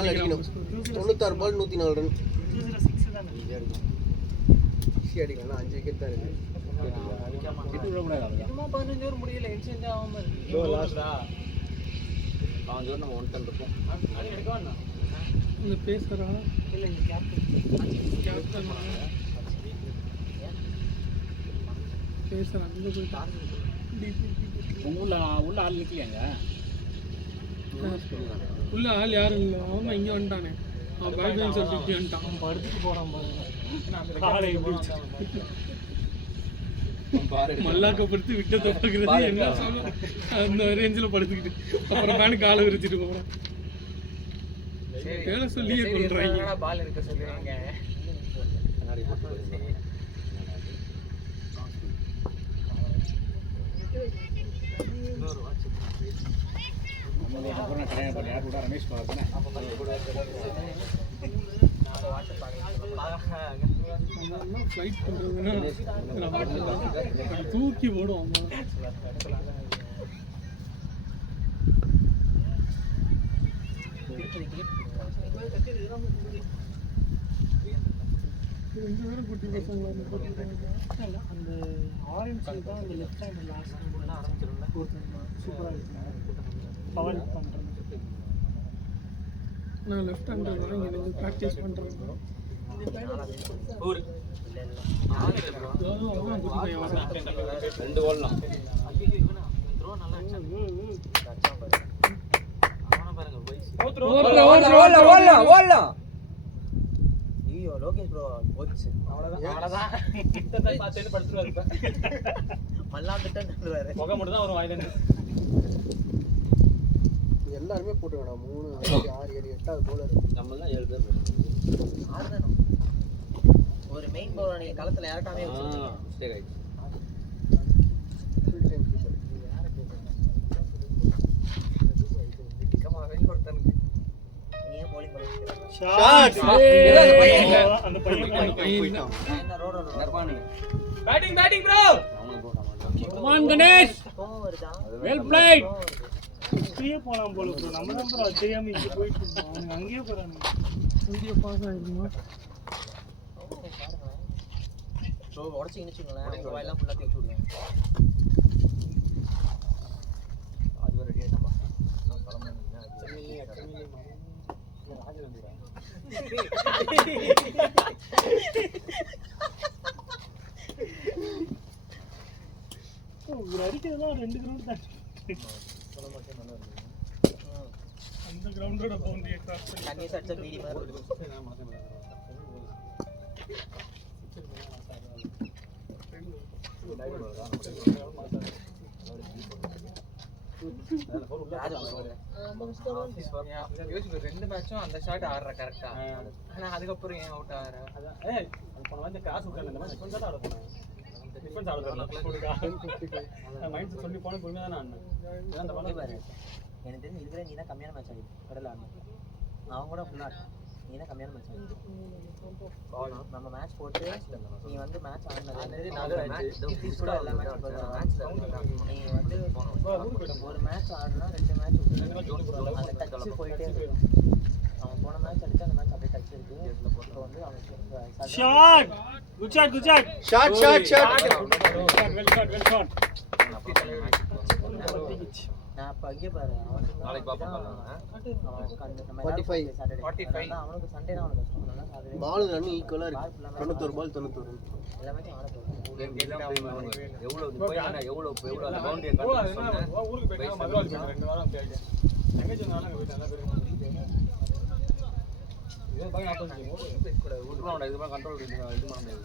அடிக்கணும். 96 பால் 104 ரன். 5 விக்கெட் தான் இருக்கு. உள்ள ஆள் நிக்கலையாங்க? உள்ள ஆள் யாரும் இல்லை. அவன் இங்கே வந்துட்டானே. அவன் பேட்மேன் சொல்லிட்டு வந்துட்டான். படுத்துட்டு போறான் பாருங்க. மல்லாக்கப்படுத்தி விட்டத்தை பார்க்கறது என்ன சொல்ல, அந்த ரேஞ்சில் படுத்துக்கிட்டு அப்புறம் மேலே காலை விரிச்சிட்டு போகிறோம். வேலை சொல்லியே கொள்றாங்க. பால் இருக்க சொல்லுவாங்க. ரமேஷ் ஃப்ளைட் பண்றதுன்னா தூக்கி போடுவோம். ரெண்டு பேரும் குட்டி பசங்க அந்த ஆரஞ்சு தான் அந்த லெஃப்ட் ஹேண்ட் லாஸ்ட் சூப்பராக இருக்கு. பவர் பண்ணுறேன் நான் லெஃப்ட் ஹேண்ட் தான் இங்கே வந்து ப்ராக்டிஸ் பண்ணுறேன். ரெண்டு ஓடலாம். லோகேஷ் ப்ரோ போச்சு. அவ்வளவுதான் கிட்ட பார்த்துட்டு படுத்துறாரு. இப்ப மல்லாந்துட்டே நின்னுறாரு. முகம் மட்டும் தான் வரும் வாயில இருந்து. எல்லாரும் போட்டுடா. 3 5 6 7 8வது பவுலர். நம்ம எல்லாம் 7 பேர் போடுறோம். 6 தான. ஒரு மெயின் பவுலர் நீங்க களத்துல இறக்காமே வச்சிருக்கீங்க. மிஸ்டேக் ஆயிடுச்சு. Full time keeper. யாரை போடுறீங்க? கமா வெளிய ஒருத்தனுக்கு. நீயே bowling பண்ணுங்க. ஷாட். அந்த பையன் போயிட்டான். Batting bro. Come on Ganesh. Well played. இப்படியே போலாம் போல ப்ரோ. நம்ம தான் ப்ரோ தெரியாம இங்க போயிட்டு இருக்கோம். அவங்க அங்கேயே போறாங்க. வீடியோ பாஸ் ஆகிடுமா? ஸோ உடச்சிங்கன்னு வச்சுக்கோங்களேன். உங்கள் வாயெல்லாம் ஃபுல்லாக தேய்ச்சி விடுவேன். அது வரை ரெடி ஆகிட்டப்பா. நான் கிளம்புறேன். ஒரு அடிக்கிறதுலாம் 2 கிரவுண்ட் தான். அந்த கிரவுண்டோட பவுண்டரியை கிராஸ் பண்ணி தண்ணி சட்ட மீடி மாதிரி இருக்கு. ரெண்டு மேட்சும் அந்த ஷாட் ஆடுற கரெக்டா, ஆனா அதுக்கப்புறம் ஏன் அவுட் ஆகுற? போன வந்து கிராஸ் விட்டு இந்த மாதிரி டிஃபென்ஸ் ஆட போனேன். டிஃபென்ஸ் ஆட மைண்ட் சொல்லி போன பொறுமையாக தான் ஆடினேன். அந்த பண்ண பாரு எனக்கு தெரிஞ்சு இதுவரை நீ தான் கம்மியான மேட்ச் ஆகிடு கடல் ஆடணும். அவன் கூட ஃபுல்லாக நீ தான் கம்மியான மேட்ச் ஆகிடு. நம்ம மேட்ச் போட்டு நீ வந்து மேட்ச் ஆடினது கூட எல்லா மேட்ச் நீ வந்து ஒரு மேட்ச் ஆடுனா 2 மேட்ச் அந்த டச்சு போயிட்டே இருக்கும். அவன் போன மேட்ச் அடிச்சு அந்த மேட்ச் அப்படியே டச் இருக்கு. இப்போ வந்து அவனுக்கு shot good shot good shot shot shot shot well shot well shot. நான் அப்ப அங்கே பாரு நாளைக்கு பாப்போம். அவனுக்கு 45 அவனுக்கு சண்டே தான் அவனுக்கு கஷ்டம். அது பால் ரன் ஈக்குவலா இருக்கு. 91 பால் 91. எல்லா மேட்சும் ஆட போகுது. ஊருக்கு போயிட்டு மதுராஜ் 2 வாரம் போயிட்டேன். தங்கச்சி நானும் அங்கே போயிட்டு நல்லா பேர் இதே பாக்க ஆப்போசிட் இதுதான் கண்ட்ரோல் இது பண்ண முடியாது.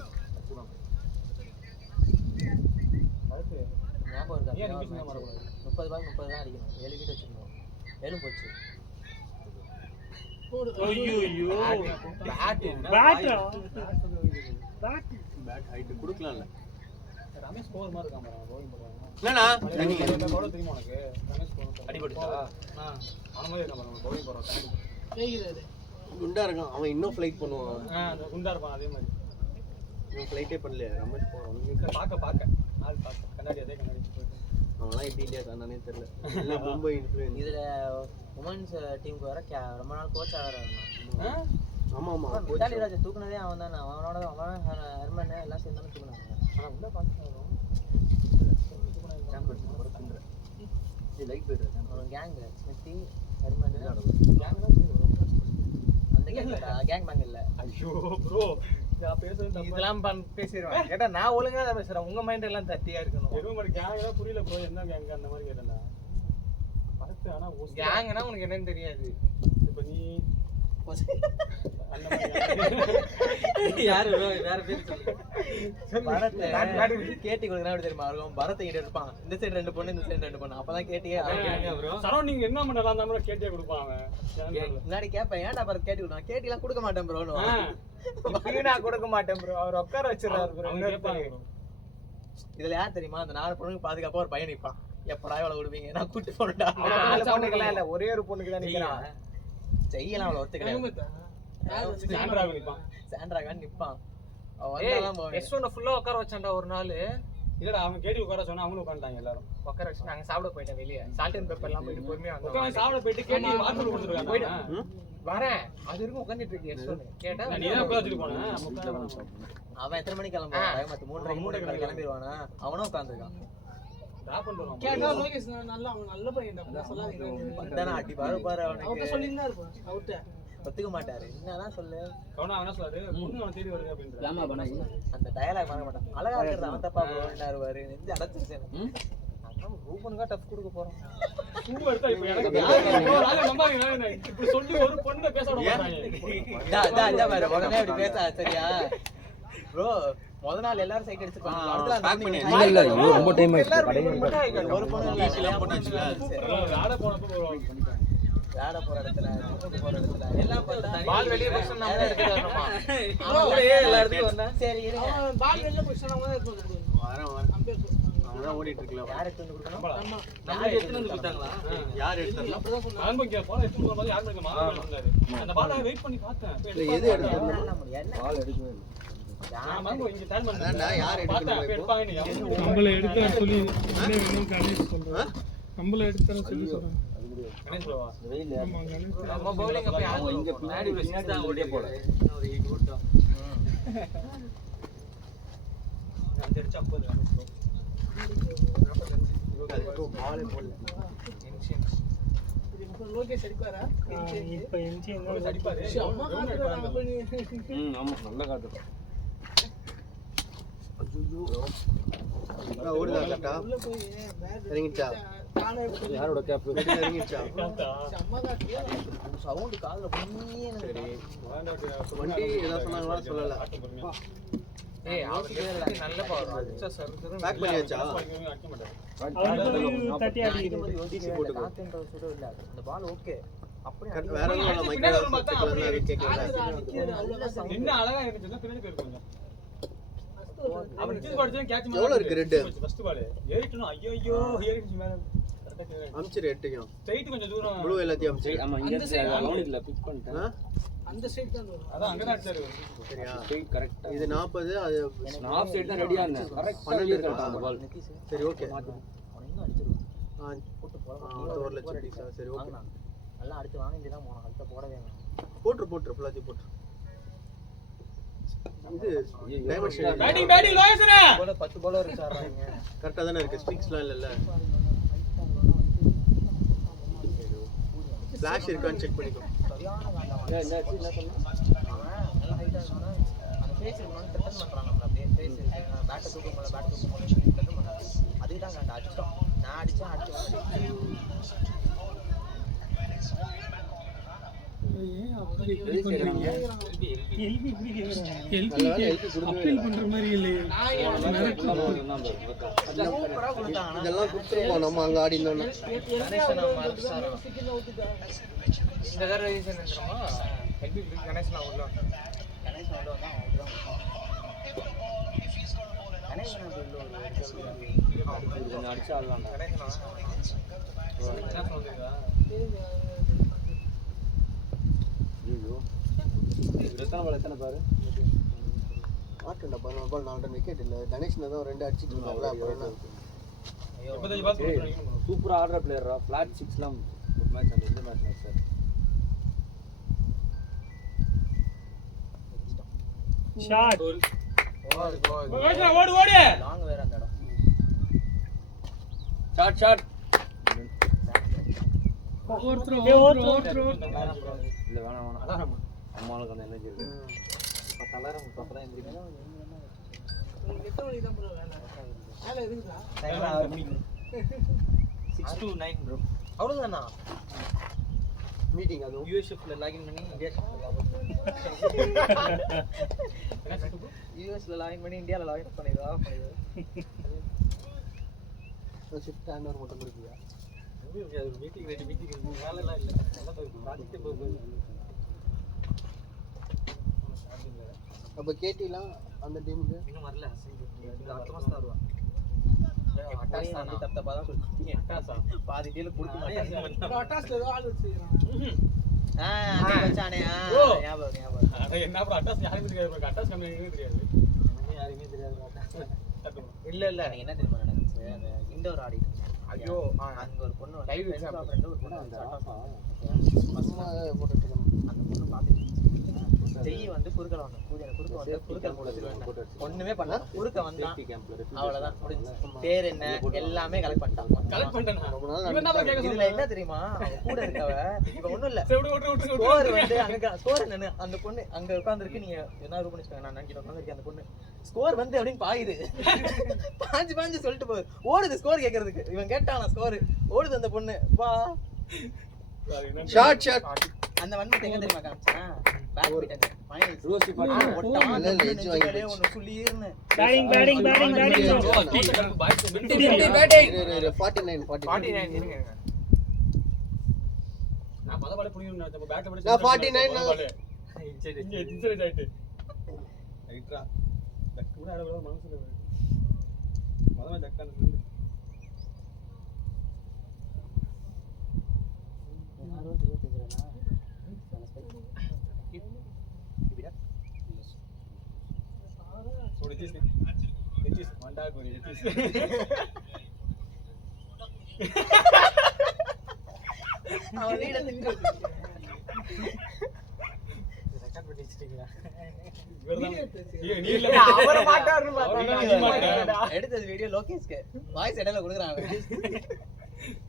அடுத்து ஞாபகம் இருக்கா? ஏன் நிமிஷம் தான் வரக்கூடாது. 30 பால் 30 தான் அடிக்கணும். 7 விக்கெட் வச்சிருந்தோம். 7 போச்சு. ஐயோ பேட் பேட் ஹைட் கொடுக்கலாம்ல. ரமேஷ் ஸ்கோர் மாதிரி இருக்கான் பாரு bowling பண்றாங்க. என்னடா இந்த பவுலர் தெரியுமா உனக்கு? ரமேஷ் ஸ்கோர் அடிபட்டுச்சா? அவன மாதிரி இருக்கான் பாரு bowling போறான். குண்டா இருக்கான். அவன் இன்னும் ஃப்ளைட் பண்ணுவான். அந்த குண்டா இருப்பான் அதே மாதிரி. இவன் ஃப்ளைட்டே பண்ணல. ரமேஷ் போறான். பாக்க ஆள் பாக்க கண்ணாடி அதே கண்ணாடி அவன்லாம் எப்படி இந்தியா தானே தெரியல. எல்லாம் மும்பை இன்ஃப்ளூயன்ஸ். இதுல உமன்ஸ் டீமுக்கு வர ரொம்ப நாள் கோச் ஆகிறாரு. ஆமா ஆமா. மித்தாலி ராஜா தூக்குனதே அவன் தானே. அவனோட அவன் ஹெர்மன் எல்லாம் சேர்ந்து தானே தூக்குனாங்க. ஆனா உள்ள பாத்துறான். இது லைட் போயிடுது. அவன் கேங் ஸ்மித்தி ஹெர்மன் கேங் தான் அந்த கேங் பேங் இல்ல. ஐயோ ப்ரோ நான் பேசுறது இதெல்லாம் பேசிடுவேன். கேட்டா நான் ஒழுங்கா தான் பேசுறேன். உங்க மைண்ட் எல்லாம் தட்டியா இருக்கணும். எதுவும் மாதிரி கேங் தான் புரியல ப்ரோ. என்ன கேங் அந்த மாதிரி கேட்டேன்டா. பரத்து ஆனா கேங்னா உனக்கு என்னன்னு தெரியாது. இப்ப நீ அந்த மாதிரி யாரு வேற பேர் சொல்லு. பரத் கேட்டி கொடுக்கறா அப்படி தெரியுமா இருக்கும். பரத் கிட்ட இருப்பான். இந்த சைடு 2 பொண்ணு இந்த சைடு 2 பொண்ணு. அப்பதான் கேட்டியே ப்ரோ. சரௌண்டிங் என்ன பண்ணலாம் அந்த மாதிரி கேட்டே கொடுப்பான் அவன். முன்னாடி கேட்பேன் ஏன்டா பரத் கேட்டி கொடுத்தான். கேட்டிலாம் கொடுக்க மாட்டேன் ப்ரோன்னு. நான் கொடுக்க மாட்டேன் ப்ரோ. அவர் உட்கார வச்சிடறாரு ப்ரோ. அவங்க கேட்பாங்க இதுல யார் தெரியுமா? அந்த 4 பொண்ணுக்கு பாதுகாப்பா ஒரு பையன் நிப்பான். எப்படா இவ்வளவு விடுவீங்க? நான் கூட்டு போறேன்டா. பொண்ணுக்கெல்லாம் இல்ல, ஒரே ஒரு பொண்ணுக்கு தான் நிக்கிறான். செய்யலாம் அவளை ஒத்துக்கிறேன். சாண்ட்ராக நிப்பான். சாண்ட்ராகான் நிப்பான். S1 ஃபுல்லா உட்கார வச்சான்டா ஒரு நாள். இல்லடா அவன் கேடி உட்கார சொன்னா அவங்களும் உட்காந்துட்டாங்க எல்லாரும். உட்கார வச்சு நாங்க சாப்பிட போயிட்டோம் வெளியே. சால்ட் அண்ட் பெப்பர் எல்லாம் போயிட்டு பொறுமையா உட்காந்து வந்தோம். சாப்பிட போயிட்டு கேடி வாட்டர் கொடுத்துருக்காங்க. வரேன் அது வரைக்கும் உட்காந்துட்டு இருக்கு S1. கேட்டா நீ தான் உட்கார வச்சுட்டு போனேன். அவன் எத்தனை மணிக்கு கிளம்புவான்? மத்த 3:30 கிளம்பிடுவானா? அவனும் உட்காந்துருக்கான். டிராப் பண்ணிடுவான். கேட்டா லோகேஷ் நல்லா அவன் நல்ல பையன் தான் சொல்லாதீங்க. பந்தானா அடி பாரு அவனுக்கு. அவட்ட சொல்லிருந்தா இருப்பான். அவட்ட ஒத்துக்க மாட்டாரு. என்னதான் சொல்லு. கவனா அவன சொல்றாரு பொண்ணு அவன் தேடி வருது அப்படின்றான். அந்த டயலாக் மறக்க மாட்டான். அழகா இருக்கிறது அவன் தப்பா போறாரு பாரு. நெஞ்சு அடைச்சிருச்சு. அப்புறம் ரூபனுக்கா டஃப் கொடுக்க போறோம். பூ எடுத்தா இப்ப எனக்கு ராஜா நம்பாதீங்க. நான் இப்படி சொல்லி ஒரு பொண்ணு பேச விட மாட்டாங்க. டா பாரு உடனே அப்படி பேச சரியா ப்ரோ? முத நாள் எல்லாரும் சைட் அடிச்சிருப்பாங்க. அடுத்த நாள் இல்ல ரொம்ப டைம் ஆயிடுச்சு. ஒரு பொண்ணு இல்ல போட்டாச்சுல. ஆட போனப்போ போறோம். விளையாட போற இடத்துல போற இடத்துல எல்லாம் பார்த்தா பால் வெளியே போச்சு நம்ம எடுத்து வரணுமா? அவங்களே எல்லா இடத்துக்கும் வந்தா சரி இருங்க. அவன் பால் வெளில போய் அவங்க தான் எடுத்து வரேன் அவன் ஓடிட்டு இருக்கலாம். யார் எடுத்து வந்து கொடுக்கணும்? நம்ம எடுத்து வந்து கொடுத்தாங்களா? யார் எடுத்தாலும் நான் இங்க போற எடுத்து போற மாதிரி யார் மேல மாத்த சொன்னாரு. அந்த பாலை வெயிட் பண்ணி பார்த்தேன். எது எடுத்து என்ன முடியல. பால் எடுக்கவே இல்லை. நான் வந்து இங்க டைம் பண்ணேன். அதான்டா யார் பார்த்தா எடுக்கணும் எடுப்பாங்க நீ. நம்மள எடுத்தா சொல்லி என்ன வேணும் கணேஷ் சொல்றேன். நம்மள எடுத்தா சொல்லி சொல்றேன். கணேஷ் ப்ரோவா? வெயில் ஆமா கணேஷ். நம்ம பவுலிங் அப்ப யாரு இங்க பின்னாடி தான் ஓடியே போல. ஒரு 8 ஓட்டா. 5 அடிச்சு 50 கணேஷ் ப்ரோ. 45 பாலே போடல. லோகேஷ் அடிப்பாரா? இப்ப என்ஜி என்ன அடிப்பாரு. அம்மா காட்டுறாங்க அப்ப நீ. ஆமா நல்ல காட்டு. ஓடுதா கரெக்டா? உள்ள போய் பேட் இறங்கிச்சா? தானே யாரோட கேப்? இறங்கிச்சா? அம்மா காட்டுறியா? சவுண்ட் காதுல பொண்ணியே சரி வண்டி ஏதாவது சொன்னாங்களா சொல்லல. நல்ல பவர் பேக் பண்ணியாச்சா அடிக்க மாட்டாரு. அவருக்கு 30 அடிக்குது. சுட இல்ல அந்த பால் ஓகே அப்படியே வேற எதுவும் பின்னாடி வரும் பார்த்தா மைக்கேல் அப்படியே கேட்கல என்ன அழகா இருந்துச்சுன்னா பின்னாடி போயிருக்கு கொஞ்சம். அவன் டிஸ் பாடிச்சா கேட்ச் எவ்வளவு இருக்கு ரெட் ஃபர்ஸ்ட் பால் ஏறிட்டணும். ஐயோ ஏறிச்சு மேல கரெக்ட்டா கேட்ச். அம்ச்சிரு எட்டையும் ஸ்ட்ரைட் கொஞ்சம் தூரம். ப்ளூ எல்லாத்தையும் அம்ச்சிரு ஆமா இங்க இருந்து கவனிக்கல பிக் பண்ணிட்டேன். அந்த சைடு தான் வரும். அதான் அங்க தான் அடிச்சாரு. சரியா ஸ்ட்ரைட் கரெக்டா இது 40 அது நான் ஆஃப் சைடு தான் ரெடியா இருந்தேன். கரெக்ட்டா 12 கரெக்ட்டா அந்த பால். சரி ஓகே அவன் இன்னும் அடிச்சிருவான் போட்டு போலாம் 1 லட்சம் பீஸா சரி ஓகே வாங்கலாம் நல்லா அடிச்சு வாங்கிட்டு தான் போனோம் அடுத்த போடவே வேணாம் போட்டு ஃபுல்லாத்தி போட்டு இது டைமென்ஷன் பேட்டிங் லோயஸ்னா. போல 10 பவுலர் இருக்காங்க கரெக்ட்டா தான இருக்கு ஸ்ட்ரிங்ஸ்லாம் இல்லல்ல ஃபிளாஷ் இருக்கான்னு செக் பண்ணிக்கோ சரியான வேண்டாம் இந்த அடிச்சு என்ன பண்ணா அவன் நல்லா ஹைட்டா இருந்தானா அந்த ஃபேஸ் இருக்கணும் த்ரெட்டன் பண்றான் நம்மள அப்படியே ஃபேஸ் இருக்கு பேட்டை தூக்கும்போது த்ரெட்டன் பண்றான் அதுக்கு தான் வேண்டாம் அடிச்சோம் நான் அடிச்சேன் அடிச்சு ஏன் அப்படி இப்படி பண்றீங்க? எல்பி இப்படி கேக்குறாங்க. நல்ல வேளை எழுதி கொடுக்கவே அப்பீல் பண்ற மாதிரி இல்லையே. சூப்பரா கொடுத்தாங்க இதெல்லாம் கொடுத்துருப்போம் நம்ம அங்க ஆடி இருந்தோம்னா கணேசன் அவன் மறந்துட்டாரோ இந்த தடவை ரீசன் என்னமா ஹெல்பி கணேசன் உள்ள கணேசன் உள்ள வந்தா அவன் தான் கணேசன் உள்ள அடிச்சு ஆடலாம். என்ன சொல்றீங்க? ஐயோ எத்தனை பாரு ஆட்டுண்டா 14 பால் 4 ரன் விக்கெட் இல்ல கணேஷ்ல தான் 2 அடிச்சிட்டு இருந்தாங்க அப்புறம் என்ன 75 பால் போட்டுறீங்க. சூப்பரா ஆடுற பிளேயரா ஃபிளாட் 6லாம் ஒரு மேட்ச் அந்த இந்த மேட்ச் சார் ஷாட் லோயஸ்னா ஓடு ஓடு. லாங் வேற அந்த இடம் ஷாட் ஒருத்தர் இல்ல வேணாம் அம்மாளுக்கு அந்த எனர்ஜி இருக்கு. தலரம் அப்பதான் எந்திரிக்கணும் எத்தனை மணிக்கு தான் ப்ரோ வேலை? வேலை இருக்குதா? 6 to 9 bro அவ்வளவுதானா மீட்டிங் அதுவும் யூஎஸ் ஷிஃப்ட்ல லாகின் பண்ணி இந்தியா யூஎஸ்ல லாகின் பண்ணி இந்தியால லாகின் பண்ணிடுவா ஷிஃப்ட் ஹேண்ட் மட்டும் கொடுப்பியா மீட்டிங் ரெடி மீட்டிங் வேலை எல்லாம் இல்ல. நல்லா போகுது. ப்ராஜெக்ட் போகுது. அப்ப கேட்டிலாம் அந்த டீமுக்கு இன்னும் வரல அடுத்த மாசம் தான் வருவா அட்டாஸ் தான் தப்பா தான் சொல்றீங்க அட்டாஸா? பாதி டீல கொடுக்க மாட்டேன் ப்ரோ அட்டாஸ்ல ஏதோ ஆள் வச்சிருக்கான். அங்க வச்சானே ஓ. ஞாபகம் அட என்ன ப்ரோ அட்டாஸ் யாருமே தெரியாது. அட்டாஸ் கம்பெனிக்கு தெரியாது. யாருமே தெரியாது தட்டுமா. இல்ல எனக்கு என்ன தெரியுமா நடந்துச்சு அந்த இண்டோர் ஆடிட்டு ஐயோ அங்க ஒரு பொண்ணு லைவ் ஃப்ரெண்ட் ஒரு பொண்ணு வந்து சும்மா போட்டுட்டு இருக்கோம் அந்த பொண்ணு பாத்துட்டு ஜெய் வந்து குறுக்கல வந்தான் குறுக்க வந்து குறுக்கல் போட்டு ஒண்ணுமே பண்ணல குறுக்க வந்தான் அவ்வளவுதான் முடிஞ்சு பேர் என்ன எல்லாமே கலெக்ட் பண்ணிட்டான் கலெக்ட் பண்ணிட்டேனா? ரொம்ப நாள் இவன் தான் கேட்க இதுல என்ன தெரியுமா அவ கூட இருக்கவ இப்ப ஒண்ணும் இல்ல சரி விட்டு ஸ்கோர் வந்து அங்க ஸ்கோர் என்னன்னு அந்த பொண்ணு அங்க உட்கார்ந்திருக்கு நீங்க என்ன ரூம் பண்ணிச்சுக்கோங்க நான் நினைக்கிறேன் உட்கார்ந்திருக்கேன் அந்த பொண்ணு ஸ்கோர் வந்து அப்படின்னு பாயுது பாஞ்சு சொல்லிட்டு போகுது ஓடுது ஸ்கோர் கேக்குறதுக்கு இவன் கேட்டானா ஸ்கோர் ஓடுது அந்த பொண்ணு வா ஷாட் அந்த வன்மத்தை எங்க தெரியுமா காமிச்சேன் பேட்மிண்டன் ஃபைனல்ஸ் ரோசி பாட்டு ஒட்டாம இல்ல, இல்ல, எஜ்ஜு வாங்கி நெஞ்சுகளே ஒண்ணு சுளீர்னு பேட்டிங் 49 இருங்க நான் பல பாலே புடிக்கணும் நினைச்சேன். பேட் பண்ணி நான் 49 இங்க இன்சைட் ஆயிட்டு. ரைட்ரா. பேக் கூட ஆடவே மனசுல. மொதல்ல ஜக்கான சொல்லு. It is mandagori. It is. அவன் வீட திட்டு ரெக்கார்ட் பண்ணி வச்சிட்டீங்களா? நீ இல்ல அவர மாட்டாருன்னு நீ மாட்ட. பார்த்தா எடுத்தது வீடியோ லோகேஷ்க்கு வாய்ஸ் இடையில கொடுக்குறாங்க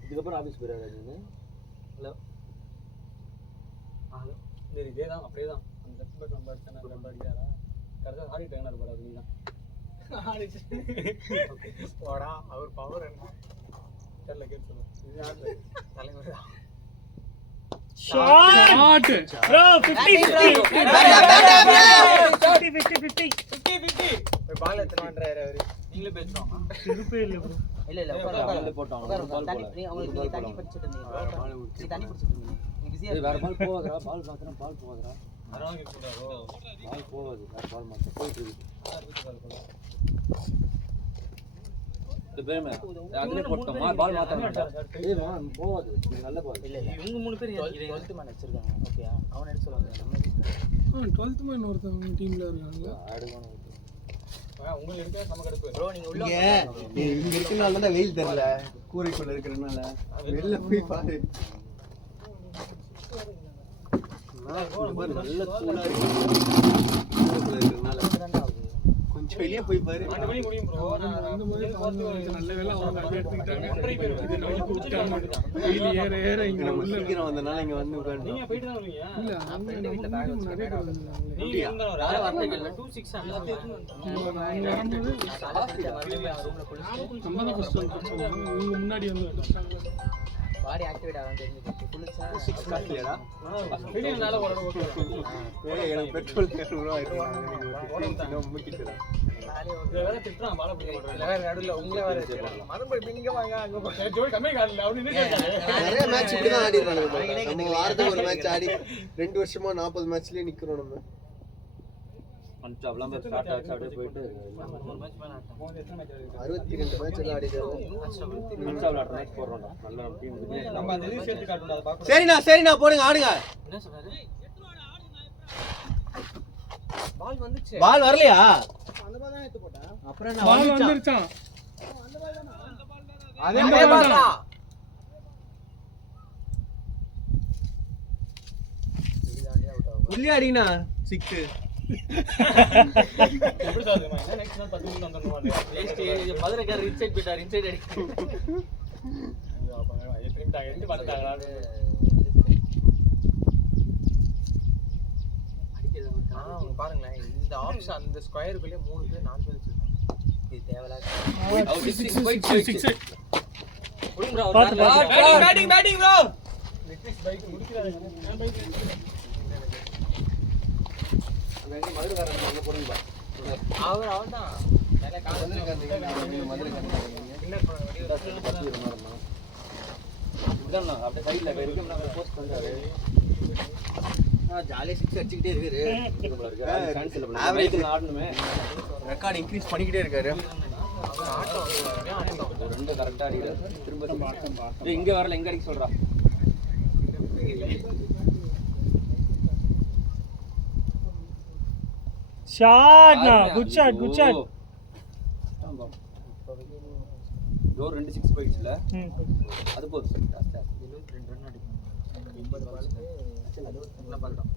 இதுக்கப்புறம் ஆபீஸ் போயிடாது நீ ஹலோ ஹலோ சரி இதேதான் அப்படியே தான் அந்த லெஃப்ட் பேக் நம்ம அடிச்சானா நம்ம அடிச்சாரா கரெக்டா ஆடி ட்ரெயினர் பாரு அது நீதான் போடா அவர் பவர் என்ன தெரியல கேட்டு சொல்லு இது யாரு தலைவர் ஷாட் ப்ரோ 50 பால் எத்தனான்றாரு அவரு நீங்களே பேசுறோம் திருப்பே இல்ல ப்ரோ இல்ல இல்ல பால் போட்டான் தண்ணி உங்களுக்கு நீங்க தண்ணி பிடிச்சிட்டு இருந்தீங்க நீ தண்ணி பிடிச்சிட்டு இருந்தீங்க நீ பிஸியா வேற பால் போகாதடா பால் மாத்திரம் பால் போகாதடா அதனால சொல்றாரோ பால் போகாது வேற பால் மாத்திரம் போயிட்டு இருக்கு இது பேமே அதுல போட்டோம் பால் மாத்திரம் ஏய் மா போகாது இது நல்ல பால் இல்ல இல்ல இவங்க மூணு பேர் 12th மேன் வச்சிருக்காங்க ஓகேயா அவன் எடுத்து சொல்லுவாங்க நம்ம 12th மேன் ஒருத்தவங்க டீம்ல இருக்காங்க. ஆடுவானோ உங்களுக்கு எடுக்க நம்ம கடுப்பு ப்ரோ நீங்க உள்ள இங்க இருக்கனால தான் வெயில் தெரியல கூரைக்குள்ள இருக்கிறனால வெளில போய் பாரு நல்ல சூடா இருக்கு கூரைக்குள்ள இருக்கிறனால கொஞ்சம் வெளியே போய் பாரு 2 மணி முடியும் ப்ரோ நான் அந்த மாதிரி நல்ல வேளை அவங்க அதை எடுத்துக்கிட்டாங்க. இது நைட்டு விட்டாங்க. வெயில் ஏற இங்க நம்ம உள்ள சீக்கிரம் வந்தனால இங்க வந்து உட்கார்ந்தோம் நீங்க போயிட்டு தான் வருவீங்க இல்ல அவங்க நம்ம வீட்டுக்கு நிறைய பேர் வந்தாங்க. நீங்க இருந்தா வேற வார்த்தைகள் 26 அந்த அவங்க வரும்போது ரூம்ல குளிச்சு நம்ம தான் ஃபர்ஸ்ட் வந்து இவங்க முன்னாடி வந்து பாடி ஆக்டிவேட் ஆகும் தெரிஞ்சு குளிச்சா காட்டலையாடா வெளியனால ஓரளவு ஓகே எனக்கு பெட்ரோல் 200 ரூபாய் ஆயிடுச்சு முக்கிட்டுடா இத வேற திட்றான் பால பிடிக்க மாட்டறான் வேற நடுவுல உங்களே வேற மறுபடியும் இங்க வாங்க அங்க போய் ஜோய் கம்மி கால்ல அவனு என்ன கேட்டாரு நிறைய மேட்ச் இப்படி தான் ஆடிறானுங்க நம்ம வாரத்துக்கு ஒரு மேட்ச் ஆடி 2 வருஷமா 40 மேட்ச்லயே நிக்கிறோம் நம்ம பஞ்சாப்லாம் ஸ்டார்ட் ஆச்சு அப்படியே போயிட்டு போன் எத்தனை மேட்ச் இருக்கு 62 மேட்ச் எல்லாம் ஆடிடுறோம் பஞ்சாப்ல அடுத்த மேட்ச் போடுறோம்டா நல்ல டீம் நம்ம அந்த இது சேர்த்து காட்டுடா அத பாக்க சரிண்ணா போடுங்க ஆடுங்க என்ன சொல்றாரு பால் வந்துச்சு பால் வரலையா அப்புறம் என்ன பால் வந்துருச்சான். அதே பால் தான் உள்ளே அடிங்கண்ணா 6 எப்படி சாதுமா என்ன நெக்ஸ்ட் நான் 10 நிமிஷம் வந்துடுவாங்க மதுரைக்கார இன்சைட் போயிட்டார் இன்சைட் அடி திரும்பிட்டாங்க எங்க பார்த்தாங்களா அவங்க பாருங்களேன் இந்த ஆப்ஷன் அந்த ஸ்கொயருக்குள்ளே 3 பேர் 4 பேர் வச்சிருக்காங்க இது தேவையில்லாத batting batting bro next bike முடிக்கிறாங்க நான் பைக் அவன் தான் நிறைய அப்படியே சைடுல இருக்கோம்னா போஸ்ட் பண்றாரு ஜாலியா 6 அடிச்சிட்டே இருக்காரு சான்ஸ் இல்ல Average. ஆடணுமே ரெக்கார்ட் இன்க்ரீஸ் பண்ணிக்கிட்டே இருக்காரு ரெண்டு கரெக்டா அடிக்கிறாரு திரும்ப டேய் இங்க வரல எங்க அடிக்க சொல்றா ஷாட் குட் ஷாட் டோர் 2 6 போயிடுச்சுல அது போதும் ஜாஸ்தியா 22 ரன் அடிக்கணும் 80 பாலுக்கு 60 பால் தான்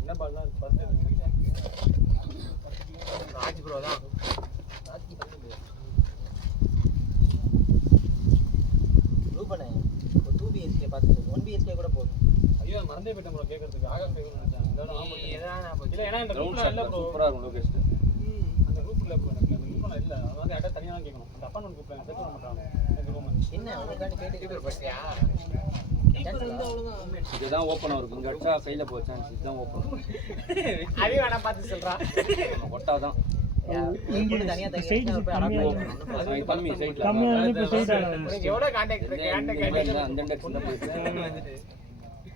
என்ன பால் தான் ஃபர்ஸ்ட் ராஜ் ப்ரோ தான் ரூபனே ஒரு 2 BHK பார்த்து 1 BHK கூட போதும் ஐயோ மறந்தே போயிட்டேன் ப்ரோ கேக்குறதுக்கு ஆக ஃபேவர் நினைச்சேன் இதோட ஆமா எதான இல்ல ஏன்னா இந்த ரவுண்ட் குரூப்ல இல்ல ஷாட் ப்ரோ சூப்பரா இருக்கும் லோகேஷ் அந்த குரூப்ல ப்ரோ எனக்கு அந்த குரூப்ல இல்ல அதாவது அட தனியா தான் கேட்கணும் அந்த அப்பார்ட்மெண்ட் குரூப்ல செட் பண்ண மாட்டாங்க இந்த ரூம் என்ன உனக்காண்டி கேட்டு பத்தியா இதுதான் ஓபன் ஆகும் இங்க அடிச்சா கையில போ சான்ஸ் இதுதான் ஓபன் அடி வேணா பார்த்து சொல்றா ஒட்டாதான் இங்க தனியா தனியா போய் அடக்கு கம்மி சைடுல கம்மியா வந்து இப்ப சைடு ஆடுறாங்க உனக்கு எவ்வளவு கான்டாக்ட் இருக்கு கான்டாக்ட் அந்த இண்டெக்ஸ் தான் போயிட்டு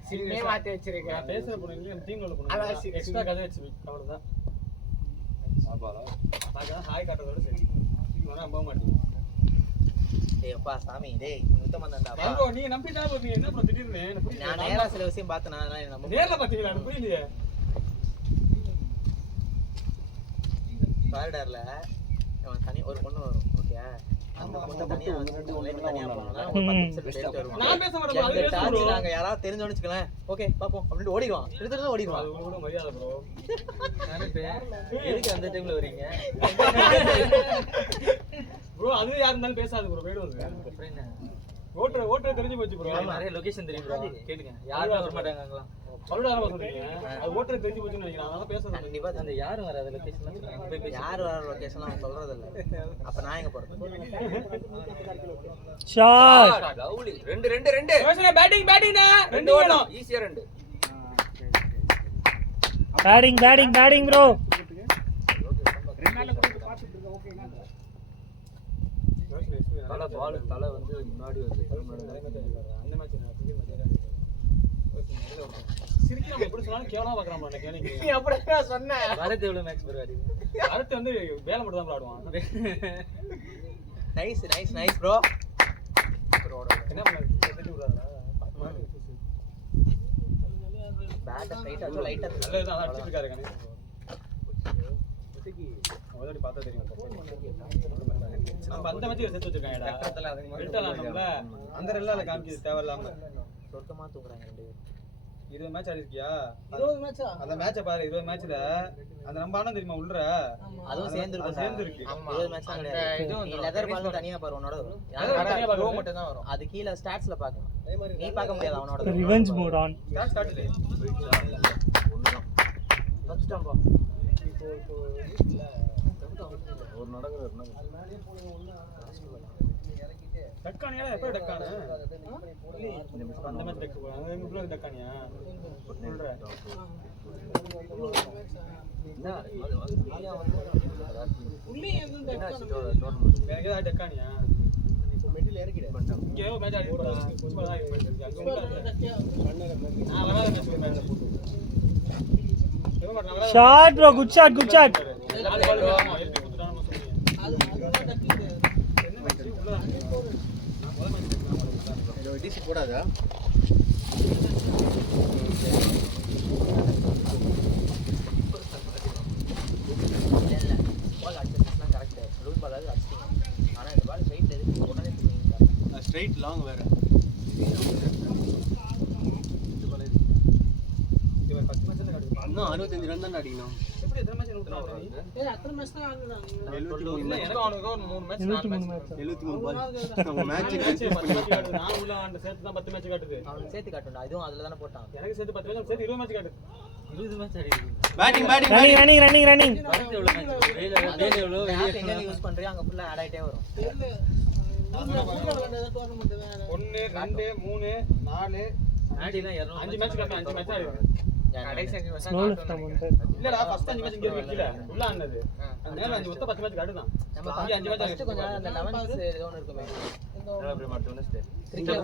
சிம்மே மாத்தி வச்சிருக்கேன் நான் பேசுற பொண்ணு இல்ல டீம்ல உள்ள அதான் பொண்ணு எக்ஸ்ட்ரா கதை வச்சு அவ்வளவுதான் ஆபாலா நான் ஹாய் காட்டுறதோட சரி நான் நம்ப மாட்டேன் டேய் அப்பா சாமி டேய் முத்தம் வந்தடா அப்பா ப்ரோ நீங்க நம்பிட்டா போறீங்க என்ன ப்ரோ திடீர்னு எனக்கு புரியல நான் நேரா சில விஷயம் பார்த்தேன் அதனால நம்ப நேர்ல பாத்தீங்களா எனக்கு புரியலையே காரிடார்ல தனி ஒரு பொண்ணு வரும் ஓகே அந்த பொண்ணு தனியா வந்து தனியா போனா ஒரு 10 நிமிஷம் பேசிட்டு வருவாங்க நான் பேச மாட்டேன் bro, அது பேச டார்ச் bro. நாங்க யாராவது தெரிஞ்சவனு வச்சுக்கலாம் ஓகே பாப்போம் அப்படினு ஓடிடுவான் திருத்தறத ஓடிடுவான் அது கூட மரியாதை ப்ரோ எதுக்கு அந்த டைம்ல வரீங்க ப்ரோ அது யார் இருந்தாலும் பேசாது ப்ரோ போய்டுவாங்க அப்புறம் என்ன ஓட்டர் தெரிஞ்சு போச்சு ப்ரோ. நிறைய லொகேஷன் தெரியும் bro. கேளுங்க யாரும் வர மாட்டாங்க அங்கலாம். சொல்லுடாரமா சொல்றீங்க. அது ஓட்டர் தெரிஞ்சு போச்சுன்னு நினைக்கிறேன். அதனால பேசுறேன். கண்டிப்பா அந்த யாரும் வராத லொகேஷன்லாம் அங்க போய் யார் வர லொகேஷன்லாம் அவன் சொல்றது இல்ல. அப்ப நான் எங்க போறது? ஷாட் லவ்லி 2 யோசனை பேட்டிங் டா. 2 வேணும். ஈஸியா 2 பேட்டிங் ப்ரோ. தலை வந்து முன்னாடி வருது. அந்த மேட்ச் சிரிக்காம எப்படி சொன்னாலும் கேவலமா பார்க்கறான் bro. எனக்கு நீ அப்படியே சொன்ன. வரது எவ்வளவு மேட்ச் ப்ரோ ஆடி? அடுத்து வந்து வேலை மட்டும் தான் விளையாடுவான். Nice bro. என்ன பண்ணாரு? செஞ்சு விடுறாரா? பேட் லைட்டா லைட்டா நல்ல இதான் அடிச்சிட்டு இருக்காரு கணேஷ். அவளோட பார்த்தா தெரியும். நம்ம அந்த மேட்ச் செத்து வச்சிருக்காங்கடா. கட்டத்துல அதுக்கு விட்டலாம்ல. அந்த ரெல்லால காமிக்குது தேவையில்லாம. சொர்க்கமா தூக்குறாங்க ரெண்டு பேரும். 20 மேட்ச் ஆடிருக்கியா? 20 மேட்சா? அந்த மேட்சை பாரு. 20 மேட்ச்ல அந்த நம்ம ஆனா தெரியுமா உள்ள அதுவும் சேர்ந்து இருக்கு. 20 மேட்ச் தான் கிடையாது. இது லெதர் பால் தனியா பாரு உன்னோட வரும். தனியா பாரு மட்டும் தான் வரும். அது கீழ ஸ்டாட்ஸ்ல பார்க்கலாம். நீ பார்க்க முடியாது அவனோட. Revenge mode on. ஸ்டார்ட் காட்டுது. வச்சிட்டான் பா. ஒரு நடக்குற டக்கானியா எப்ப டக்கானே? அந்த மேட்ச் டக்கு போறாங்க. அந்த முள்ள டக்கானியா? சொல்ற. என்ன உள்ளே எங்க வேற ஏதாவது டக்கானியா? இப்போ மெட்டில இறக்கிடு. இங்க ஏதோ மேட்ச் ஆடி போறா. சும்மா தான் இருக்கு. அங்க உள்ள வராத மேட்ச் போட்டு. Shot bro. Good shot. டிசி போடாதா? இல்ல பால் அடிச்சதுலாம் கரெக்ட். ரூல் பால் அது அடிச்சிங்க. ஆனா இந்த பால் ஸ்ட்ரைட் எதுக்கு உடனே தூக்கிங்க? ஸ்ட்ரைட் லாங் வேற. இது 10 மேட்ச்ல காட்டுது. இன்னும் 65 ரன் தான் அடிக்கணும். எப்படி எத்தனை மேட்ச் நூத்துறாங்க நீ? ஏய் அத்தனை மேட்ச் தான் ஆடுறாங்க. 73 எனக்கு அவனுக்கு ஒரு 3 மேட்ச் 4 மேட்ச் 73 பால். நம்ம மேட்ச் மேட்ச் 10 மேட்ச் காட்டுது. நான் உள்ள ஆண்ட சேர்த்து தான் 10 மேட்ச் காட்டுது. அவன் சேர்த்து காட்டுடா. இதுவும் அதுல தான போட்டான். எனக்கு சேர்த்து 10 மேட்ச் சேர்த்து 20 மேட்ச் காட்டுது. 20 மேட்ச் ஆடிருக்கு. Batting running. வரது எவ்வளவு மேட்ச்? வேல எவ்வளவு? ஆப் எங்க யூஸ் பண்றியா அங்க ஃபுல்லா ஆட் ஆயிட்டே வரும். 1 2 3 4 ஆடிலாம் 200 5 மேட்ச் காட்டு. 5 மேட்ச் ஆடி. கடைசி 5 மேட்ச் ஸ்லோ லெஃப்ட் வந்து. இல்லடா ஃபர்ஸ்ட் 5 மேட்ச் இங்க இருக்கீல. உள்ள ஆனது. அந்த நேரா 5 மொத்தம் 10 மேட்ச் காட்டுதான். நம்ம இங்க 5 மேட்ச் ஃபர்ஸ்ட் கொஞ்சம் அந்த 11th ஏதோ ஒன்னு இருக்குமே. அப்படி மட்டும் வெனஸ்டே. கிரிக்கெட்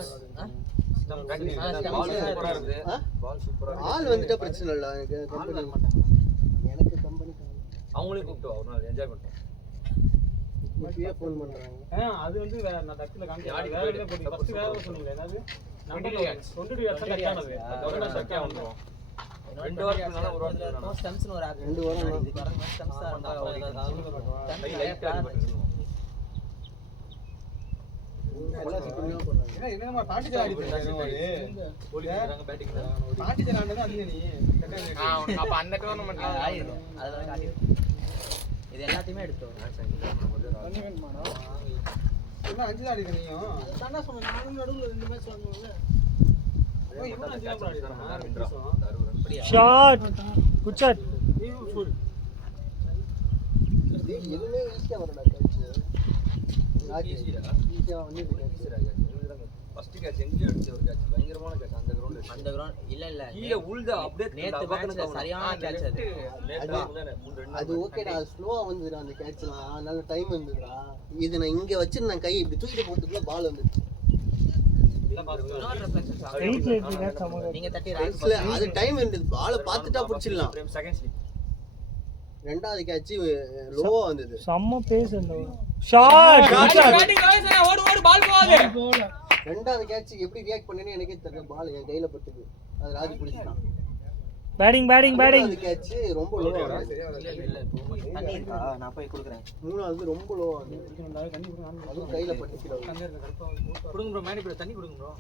பால் சூப்பரா இருக்கு. பால் சூப்பரா இருக்கு. ஆள் வந்துட்டா பிரச்சனை இல்ல. எனக்கு கம்பெனி எனக்கு கம்பெனி அவங்களே கூப்பிட்டு ஒரு நாள் என்ஜாய் பண்ணுவோம். இப்பயே ஃபோன் பண்றாங்க. அது வந்து நான் டக்குல காமிச்சேன். வேற எங்க போறீங்க? ஃபர்ஸ்ட் வேற சொன்னீங்க. என்னது? 20 இயர்ஸ் டக்கானது. அதோட சக்கே வந்துரும். 2 வாரத்துக்குனால ஒரு வாரத்துக்கு ஸ்டெம்ஸ்னு ஒரு ஆப் 2 வாரம் இதுக்கு வர ஸ்டெம்ஸ் தான் எல்லா சிக்கனும் போடுறாங்க. என்ன என்னமா பாண்டிச்சேரி ஆடி போறாங்க. போலீஸ் பேட்டிங் பாண்டிச்சேரி ஆண்டது அதிக நீ. அப்ப அந்த டோர்னமென்ட்ல ஆயிடும். அதெல்லாம் காட்டிடும். இது எல்லாத்தையுமே எடுத்துறோம். என்ன 5 தான் அடிக்க நீயும்? தானா சொன்ன நானும் நடுவுல 2 மேட்ச் வாங்குவாங்க. ஓ இவன் 5 தான் அடிக்கிறான். ஷாட். Good shot. டேய் எதுமே ஈஸியா வரடா கேட்ச். ஈஸியா வந்து ஃபர்ஸ்ட் கேட்ச் எங்க அடிச்ச ஒரு கேட்ச் பயங்கரமான கேட்ச் அந்த கிரவுண்ட் இல்ல கீழ உள்ள அப்படியே நேத்து மேட்ச் சரியான கேட்ச் அது. அது ஓகேடா. அது ஸ்லோவா வந்ததுடா அந்த கேட்ச்லாம். நல்ல டைம் வந்ததுடா. இது நான் இங்க வச்சு நான் கை இப்படி தூக்கிட்டு போறதுக்குள்ள பால் வந்துச்சு. எயிட்ல இருக்கு சமக. நீங்க தட்டி இல்ல அது டைம் இருந்தது. பாலை பார்த்துட்டா பிடிச்சிடலாம். செகண்ட்ஸ்லி ரெண்டாவது கேட்ச் லோவா வந்தது. செம்ம பேஸ் அந்த shot. Good shot. Batting Rohit ஓடு பால் போகுது. ரெண்டாவது கேட்ச் எப்படி ரியாக்ட் பண்ணேன்னு எனக்கே தெரியல. பால் என் கையில பட்டுது. அது ராஜ் பிடிச்சிட்டான். பேட்டிங். மூணாவது கேட்ச் ரொம்ப லோவா வந்தது. தண்ணி இருக்கா? நான் போய் குடுக்குறேன். மூணாவது ரொம்ப லோவா வந்தது. அதுவும் கையில பட்டுச்சு. குடுங்க ப்ரோ. மேனி ப்ரோ தண்ணி குடுங்க ப்ரோ.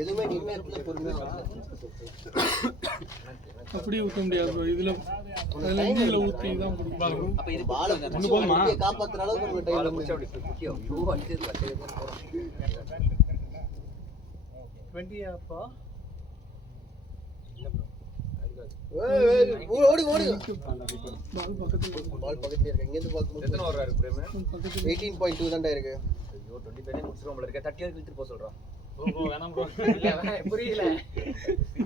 எதுவுமே நிர்ணயத்துல பொறுமையா அப்படியே ஊத்த முடியாது ப்ரோ. இதுல இதுல ஊத்தி தான் பிடிக்கும். அப்ப இது பால் காப்பாத்துற அளவுக்கு உங்களுக்கு டைம் வந்து அப்படி குட்டியா ஐயோ அடிச்சது 20 அப்பா ஓடி ஓடி பால் பக்கத்துல பால் பக்கத்துல இருக்கு. இங்க இருந்து பார்க்கும்போது எத்தனை ஓவர் இருக்கு பிரேம்? 18.2 தான்டா இருக்கு. ஐயோ 25 முடிச்சிரோம் போல இருக்க. 30 இழுத்து போ சொல்றான். ப்ரோ வேணாம் ப்ரோ. இல்ல வேணாம், புரியல.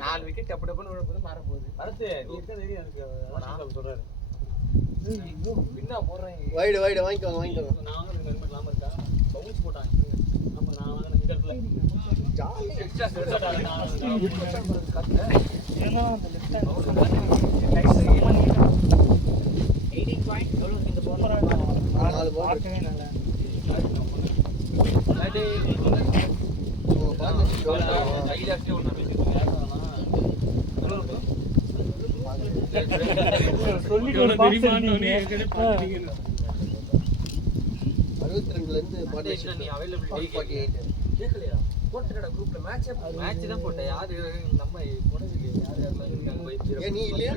4 விக்கெட் டப்பு டப்புன்னு விட போது மாற போகுது. பரத்து நீ இருக்க தெரியும் எனக்கு. அதான் சொல்றாரு. பின்னா போடுறேன். வைடு வைடு வாங்கிக்கோங்க. நான் வந்து ஹெல்மெட் இல்லாம இருக்கா. பவுன்ஸ் போட்டாங்க. நம்ம நான் வாங்கின இந்த இடத்துல ஜாலி எக்ஸ்ட்ரா ஸ்ட்ரெஸ் ஏன்னா அந்த லெஃப்ட் ஹேண்ட் 18 பாயிண்ட் எவ்வளவு இருக்கு இந்த போல? 4 பால் பார்க்கவே நல்லா கையில அடிச்சு ஒண்ணு சொல்லிட்டு ஒரு பாக்ஸ் எடுத்தீங்க 62ல இருந்து நீ அவைலபிலிட்டி 48. கேக்கலையா? போட்டுடா குரூப்ல மேட்ச் தான் போட்டேன். யாரு நம்ம போனது யாரு இருக்காங்க? ஏன் நீ இல்லையா?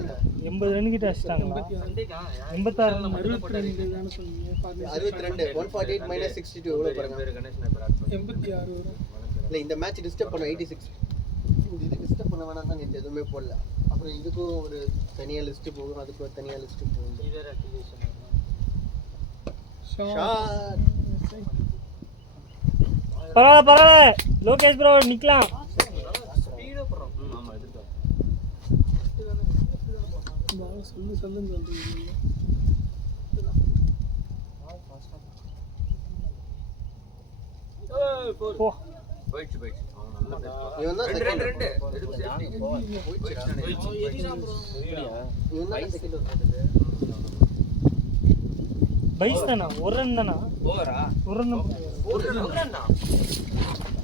80 ரன் கிட்ட அடிச்சிட்டாங்களா? சண்டேக்கா 86 62 தான சொன்னீங்க. 62 148 minus 62 எவ்வளவு பாருங்க. பேர் கணேஷ் நான் ஆட் பண்ணேன். 86 இல்ல இந்த மேட்ச் டிஸ்டர்ப் பண்ண 86. இது டிஸ்டர்ப் பண்ண வேணாம் தான் நேத்து எதுவுமே போடல. அப்புறம் இதுக்கும் ஒரு தனியா லிஸ்ட் போகும், அதுக்கு ஒரு தனியா லிஸ்ட் போகும். இதர அக்டிவேஷன் ஷாட் பரவாயில்ல லோகேஷ் ப்ரோ நிக்கலாம். ஸ்பீடா போறோம். ஆமா எதிர்க்க சொல்லுன்னு சொல்றீங்க. போ போயிடுச்சு அவன் நல்ல பேசுவான். இவன் தான் ரெண்டு செகண்ட். எதுக்கு சேஃப்டி இவன் தான் செகண்ட் வந்தது. பைஸ் தானா? ஒரு ரன் தானா? ஓவரா ஒரு ரன் ஒரு ரன்னா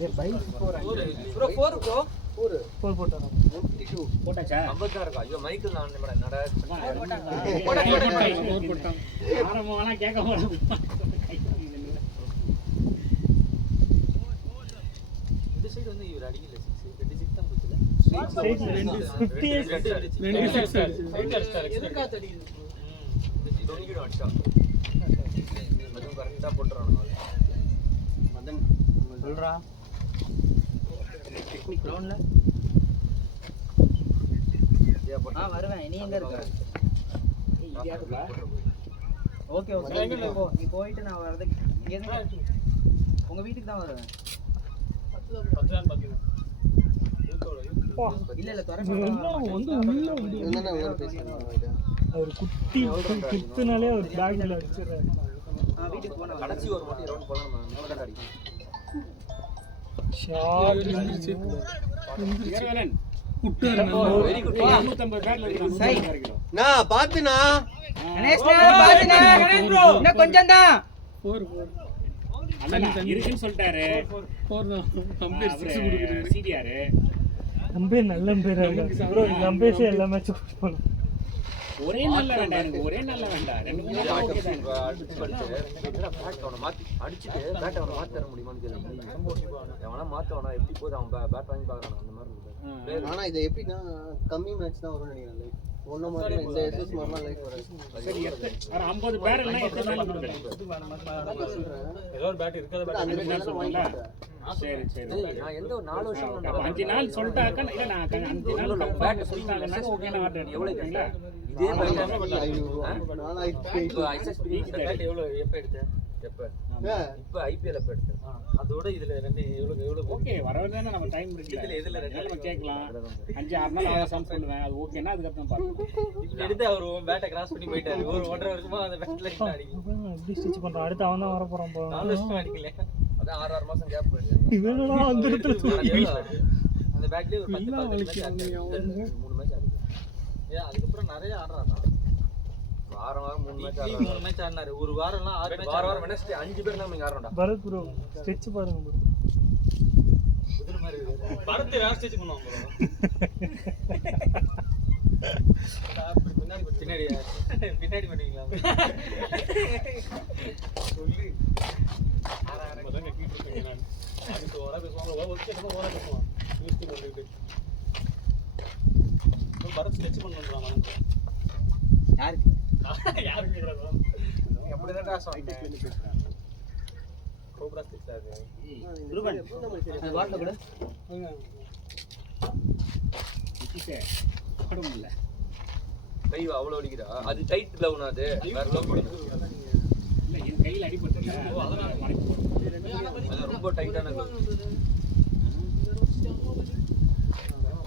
ஏ பைஸ் ப்ரோ 4 ப்ரோ 4 போர் போட்டாரா? 52 போட்டாச்சா? 50 இருக்கா? ஐயோ மைக்கேல் நான் என்னடா ஆரம்பம் வேணா கேட்க மாட்டேன். இந்த சைடு வந்து இவர் அடிக்கல 6 26 தான் போச்சுல. 58 எதுக்கா தடிக்குது? டொனிகிட அடிச்சா அதுவும் கரெக்டா போட்டுறான். மதன் சொல்றா டெக்னிக் கிரவுண்ட்ல வருவேன். நீ எங்க இருக்க? ஓகே ஓகே போ. நீ போயிட்டு நான் வரதுக்கு இங்க இருந்து உங்க வீட்டுக்கு தான் வருவேன். 10 ரன் பாத்தீங்க. இல்ல இல்ல வந்து உள்ள வந்து இவன் தானே உள்ள பேசினான். அவர் குட்டி குத்துனாலே அவர் பேக்ல அடிச்சிடுறாரு. வீட்டுக்கு போனா கடைசி ஒரு மட்டும் ரவுண்ட் போலாம் நம்ம மேல தான் அடிக்கும். ஷாட் வீரவேலன் வெரி குட் 250 பேர்ல இருக்கு. நான் பாத்துனா கணேஷ் பாத்துங்க. கணேஷ் ப்ரோ இன்னும் கொஞ்சம் தான். அண்ணா இருக்குன்னு சொல்லிட்டாரு. 4 தான். கம்பேர் 6 கொடுக்குறாரு. சிடிஆர் நம்பே நல்ல பேர் ப்ரோ. நம்பேஷே எல்லா மேட்சும் போணும். ஒரே நல்ல வேண்டாம் எனக்கு. ஒரே நல்ல வேண்டாம். 2 3 ஓகே தான். அடிச்சுட்டு பேட் அவனை மாத்தி தர முடியுமான்னு கேள்வி. அவனா மாத்தவனா எப்படி போகுது அவன் பேட் வாங்கி பாக்குறான் அந்த மாதிரி இருக்கு. ஆனா இது எப்படின்னா கம்மி மேட்ச் தான் வரும்னு நினைக்கிறேன். லைக் ஒண்ணு மாதிரி இந்த எஸ்எஸ் மாதிரிலாம் லைக் வராது. சரி ஒரு 50 பேர் எல்லாம் எத்தனை நாள் கொடுக்குறேன்? ஏதோ ஒரு பேட் இருக்காத அந்த பேட் மாதிரி வாங்கி சரி சரி. நான் எந்த ஒரு 4 வருஷம் அப்ப 5 நாள் சொல்லிட்டாக்க இல்ல நான் 5 நாள் பேட் சொல்லிட்டாங்கன்னா ஓகே நான் ஆர்டர் எவ்வளவு எடுத்துங்களா? இதே பேட் 4,500 இப்போ ஐஎஸ்பி இந்த பேட் எவ்வளவு எப்ப எடுத்த? எப்ப இப்போ ஐபிஎல் எப்ப எடுத்த? அதோட இதுல ரெண்டு எவ்வளவு ஓகே வரவேண்டியது நம்ம டைம் இருக்குல்ல. இதுல ரெண்டு நம்ம கேட்கலாம். 5-6 நாள் ஆகாசம் சொல்லுவேன். அது ஓகேனா அதுக்கு அப்புறம் பார்க்கலாம். இப்படி எடுத்து அவர் பேட்டை கிராஸ் பண்ணி போயிட்டாரு. ஒரு 1.5 வருஷமா அந்த பேட்ல நின்னு அடிக்கல. எப்படி ஸ்டிச் பண்றான்? அடுத்து அவன் தான் வர போறான் போல. 4 வருஷமா அடிக்கல. அதான் 6 மாசம் கேப் போயிடுச்சு. இவனடா அந்த இடத்துல அந்த பேட்லயே ஒரு 10 மேட்ச் ஆடுது. 3 மேட்ச் ஆடுது. ஏன் அதுக்கப்புறம் நிறைய ஆடுறாங்க. வாரம் 3 மேட்ச் ஆடுறாங்க. 3 மேட்ச் ஆடுனாரு. ஒரு வாரம்லாம் 6 மேட்ச். வாரம் வெனஸ்டே 5 பேர் நாம இங்க ஆடுறோம்டா. பரத் ப்ரோ ஸ்டிச் பாருங்க ப்ரோ. குதிரை மாதிரி இருக்கு. பரத்து வேற ஸ்டேஜ் பண்ணுவான் ப்ரோ. பின்னாடி பண்ணுவீங்களா? சொல்லு. ஆறாயிரம் கட்டிட்டு இருக்கேன் நான். அதுக்கு ஓரா பேசுவாங்க. ஓரா பேசுவான். யூஸ்டு பண்ணிட்டு. பரத் ஸ்டெச் பண்ணுறான். யாருக்கு யாருக்கு கேக்குறாங்க? அப்படிதான் சொன்னேன். கோப்ரா ஸ்டிக்ஸ் அது. ரூபன் அந்த பாட்டில் கூட கை அவ்வளோ அடிக்குதா? அது டைட் கிளவுனா அது வேற லவ் போடுது. அது ரொம்ப டைட்டான glove.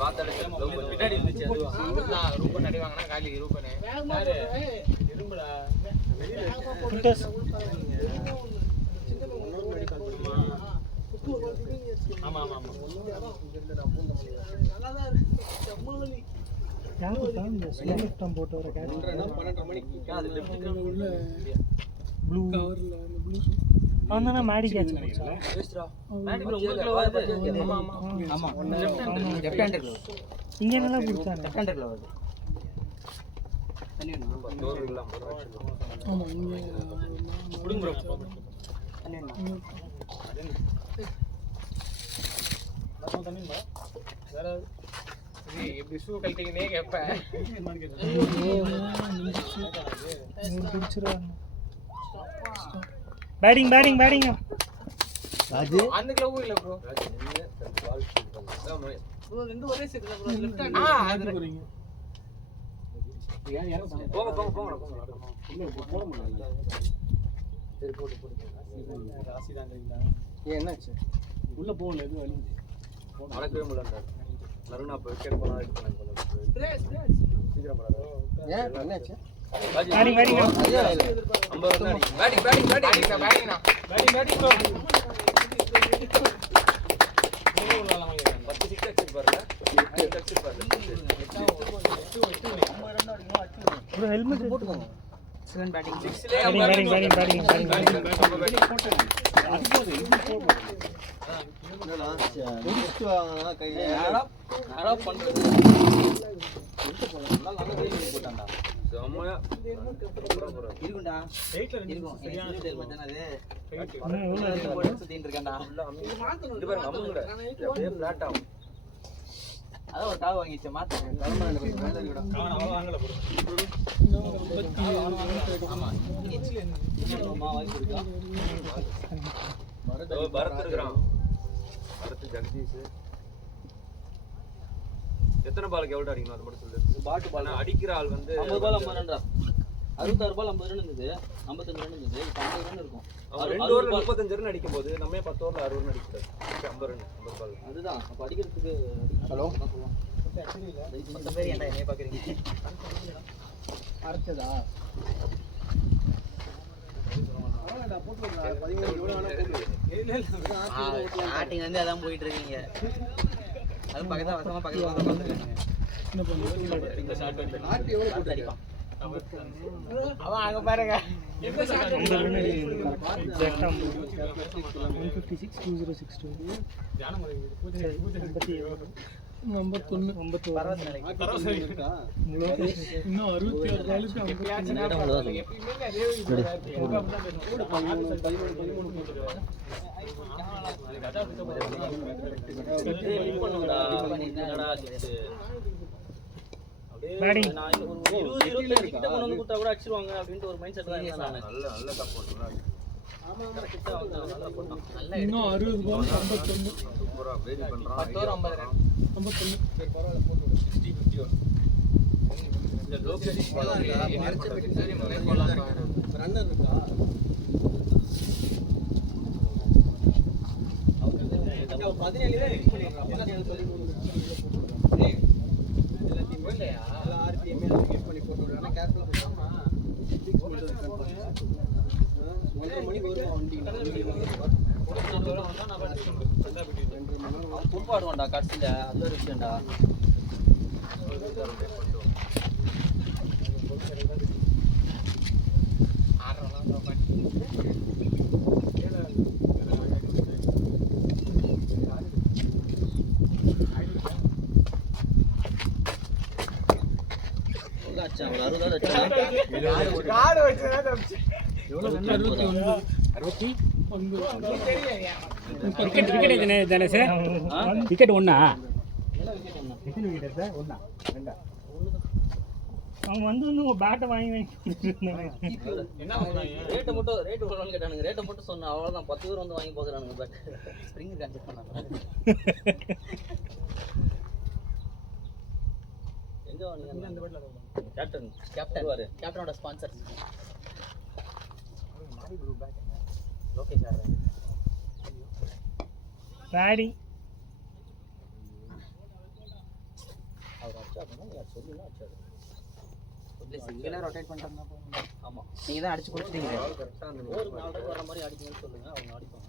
பார்த்தாலே glove பின்னாடி இருந்துச்சு அதுவா. நான் ரூபன் அடி வாங்கினா காலி ரூபனே. யாரு? இரும்புடா. ஃபில்டர்ஸ் ஆமா ஆமா ஆமா. யார் கொடுத்தா இந்த ஸ்லோ லிஃப்டம் போட்டு வர கேட் 12:30 மணிக்கு அது லெஃப்ட் உள்ள ப்ளூ கவர்ல அந்த ப்ளூ அவனா மேடி கேட்ச் பண்ணிச்சா பேசுடா. மேடிக்குள்ள உங்களுக்குள்ள வருது. ஆமா ஆமா. ஆமா லெஃப்ட் ஹேண்டர் இங்க என்னலாம் கொடுத்தாங்க லெஃப்ட் ஹேண்டர்ல வருது நம்ம டோர் எல்லாம் போடுறோம். ஆமா இங்க புடுங்க bro. நான் தண்ணிங்க வேற இப்படி ஷூ கழட்டிங்கனே கேப்பேன். பேட்டிங் பேட்டிங் பேட்டிங் அந்த க்ளவ் இல்ல ப்ரோ. ப்ரோ ரெண்டு ஒரே செட்ல ப்ரோ லெஃப்ட் ஹேண்ட். அது போங்க போங்க போங்க போங்க. சரி போடு ராசி தாங்கறீங்களா? என்னாச்சு உள்ள போகல எது வலி நடக்கவே முடியல. நருணா போய் விக்கெட் போனா இது பண்ண போல. சீக்கிரம் போடா. ஏன் என்னாச்சு பேட்டிங் பேட்டிங் 50 ரன் அடி. Batting batting batting. பேட்டிங்னா பேட்டிங் ப்ரோ. நீங்க உள்ளாலாம் வாங்க. 10 6 அடிச்சிருப்பாருல. 8 அடிச்சிருப்பாருல. ப்ரோ ஹெல்மெட் போட்டுக்கோங்க எக்ஸலென்ட் பேட்டிங் 6லே பேட்டிங் பேட்டிங் பேட்டிங் பேட்டிங் அடா பண்றது. போட்டான்டா செம்மயா இருக்கும்டா வெயிட்ல ரெண்டு இருக்கும் சரியான ஹெல்மெட் தான அது வெயிட். போட்டு சுத்திட்டு இருக்கேன்டா இது பாருங்க அம்முங்கடா. அப்படியே ஃப்ளாட் ஆகும். அதான் ஒரு காவு வாங்கிச்சேன் மாத்தேன் அவன் அவன் வாங்கல ப்ரோ. பரத் இருக்கிறான். பரத் ஜெகதீஷ். எத்தனை பாலுக்கு எவ்வளவு அடிக்கணும் அது மட்டும் சொல்லு. பாட்டு பால் ஆனா அடிக்கிற ஆள் வந்து 50 பால் 50 ரன்டா. 66 பால் 50 ரன் இருந்தது. 55 ரன் இருந்தது. இப்போ 50 ரன் இருக்கும். அவன் 2 ஓவர்ல 35 ரன் அடிக்கும் போது நம்ம 10 ஓவர்ல 60 ரன் அடிக்கிறார். 50 ரன் 50 பால். அதுதான் அப்ப அடிக்கிறதுக்கு ஹலோ சொல்லுவான். மொத்த பேர் ஏன்டா என்னைய பாக்குறீங்க அரைச்சதா ஸ்டார்டிங் வந்து அதான் போயிட்டு இருக்கீங்க. அது பக்கத்துல வசமா பக்கத்துல உட்காந்துருக்கீங்க. இந்த ஷாட் வந்து அடிப்பான் அவன் அங்க பாருங்க. எக்ஸாக்ட்டா 156 2062 தியானம் பண்ணுங்க. 51 பரவாயில்ல நினைக்கிறேன். இன்னும் 67 பாலுக்கு எப்பயுமே அதே இது எப்ப அப்படிதான் பேசுவோம். பேட்டிங் நான் ஒரு 20 கிட்ட கொண்டு வந்து கொடுத்தா கூட அடிச்சிருவாங்க அப்படின்ட்டு ஒரு மைண்ட் செட் தான் இருந்தேன் நான். நல்ல நல்ல சப்போர்ட் கரெக்ட்டா வந்து நல்லா போட்டான். நல்லா இன்னும் 60 பால் 51 சூப்பரா வேரி பண்றான். 10 ஓவர் 50 ரன். 51 இந்த லோகேஷ் பால் சரி மலை போலாம். ரன்னர் இருக்கா அவங்க 17 தான் லிங்க் பண்ணிடுறான். 17 சொல்லி இல்லையா? ஆர்பிஎம் லிங்க் பண்ணி போட்டு விடுறாங்க. கேர்ஃபுல்லா போடாம 1 மணிக்கு வருவான் வண்டி. அவன் தும்பு ஆடுவான்டா கடைசியில. அது ஒரு விஷயம்டா. ஒரு 60 விக்கெட் விக்கெட் தானே சார் விக்கெட் ஒண்ணா எத்தனை விக்கெட் சார் ஒண்ணா ரெண்டா அவன் வந்து உங்க பேட்டை வாங்கி இருந்தாங்க. என்ன பண்றாங்க? ரேட்டு மட்டும் ரேட் எவ்வளோன்னு கேட்டானுங்க. ரேட்டை மட்டும் சொன்னேன், அவ்வளோதான். 10 பேர் வந்து வாங்கி பார்க்குறானுங்க பேட். ஸ்ப்ரிங் கன்செப்ட் பண்ணாங்க. எங்கே வாங்க அந்த பேட்ல கேப்டன் கேப்டனோட ஸ்பான்சர் மாரி ப்ளூ பேக் என்ன லோகேஷ் ஆடுறாரு. பேடி அவர் அடிச்சா அப்படின்னா யார் சொல்லுன்னா அடிச்சாரு. இல்ல சிங்கிளா ரொட்டேட் பண்றதா போங்க. ஆமாம், நீங்க தான் அடிச்சு கொடுத்துட்டீங்க. கரெக்டாக அந்த ஒரு 4 வர மாதிரி அடிக்கணும்னு சொல்லுங்க, அவங்க அடிப்பாங்க.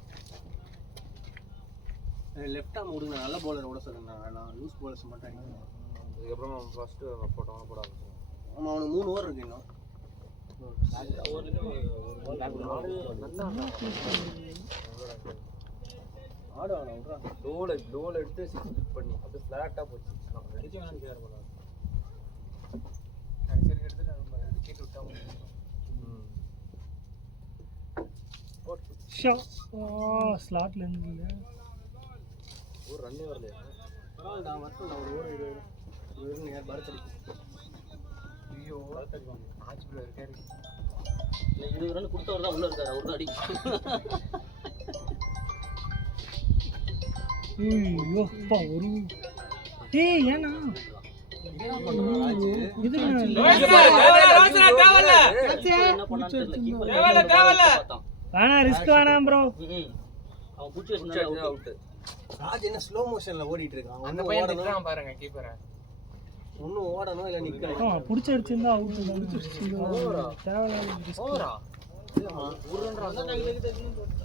லெஃப்ட் ஆர்ம் விடுங்க, நல்ல பவுலர் விட சொல்லுங்க. நான் லூஸ் பவுலர்ஸ் மட்டும் அடிக்கணும். அதுக்கப்புறம் ஃபர்ஸ்ட் போட்டோம் போட ஆரம்பிச்சோம். ஆமாம், அவனுக்கு 3 ஓவர் இருக்கு இன்னும். ஆடு அவனை விட்றான். லோல எடுத்து 6 பிக் பண்ணி அப்படியே ஃபிளாட்டா போச்சு. நம்ம அடிக்க வேணாம்னு கேட்கற போல. அடிச்சருக்கு எடுத்துட்டு நம்ம விக்கெட் விட்டா ஸ்லாட்ல இருந்து ஒரு ரன்னே வரலையா? பரவாயில்ல, நான் மட்டும் நான் ஒரு ஓவர் 20 நேரம் பரத் அடிக்கும். ஐயோ ஆச்சு ப்ரோ இருக்காரு. இல்லை 20 ரன் கொடுத்தவர் தான் உள்ளே இருக்காரு, அவர் தான் அடிக்கும். ஐயோ அப்பா ஒரு ஏய் ஏனா இது என்ன பண்ணான்னு தெரியல. கீப்பர் வேணா ரிஸ்க் வேணாம் ப்ரோ. அவன் பூச்சி வச்சிருந்தா அவுட். ராஜ் என்ன ஸ்லோ மோஷன்ல ஓடிட்டு இருக்கான். அந்த பையன் திட்டுறான் பாருங்க கீப்பரை. ஒன்னும் ஓடணும் இல்ல நிக்கணும். புடிச்சு அடிச்சிருந்தா அவுட் தான். தேவையில்ல ரிஸ்க். ஓவரா? ஒரு ரன்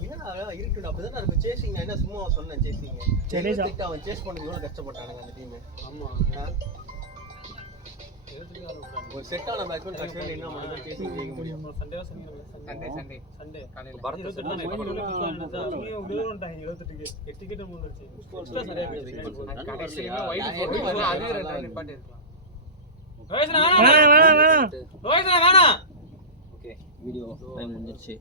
என்னடா இருக்கு. அப்பதான் இருக்கு சேசிங். நான் என்ன சும்மா சொன்னேன் சேசிங். ஜடேஜா அவன் சேஸ் பண்ணது எவ்வளவு கஷ்டப்பட்டானுங்க அந்த டீம். ஆமா. ஒரு செட்டான பேட்ஸ்மேன் கஷ்டம் என்ன பண்ணுது சேசிங் ஜெயிக்க முடியும். சண்டே சண்டே காலையில பரத் செட் பண்ணி 28க்கு 8 டிக்கெட் வந்துருச்சு. சரியா போயிடுச்சு. கடைசில வைட் போட்டு அதே ரன் நிப்பாட்டி இருக்கலாம். ரோஹித் வேணாம் வேணாம். ஓகே, வீடியோ டைம் முடிஞ்சிருச்சு.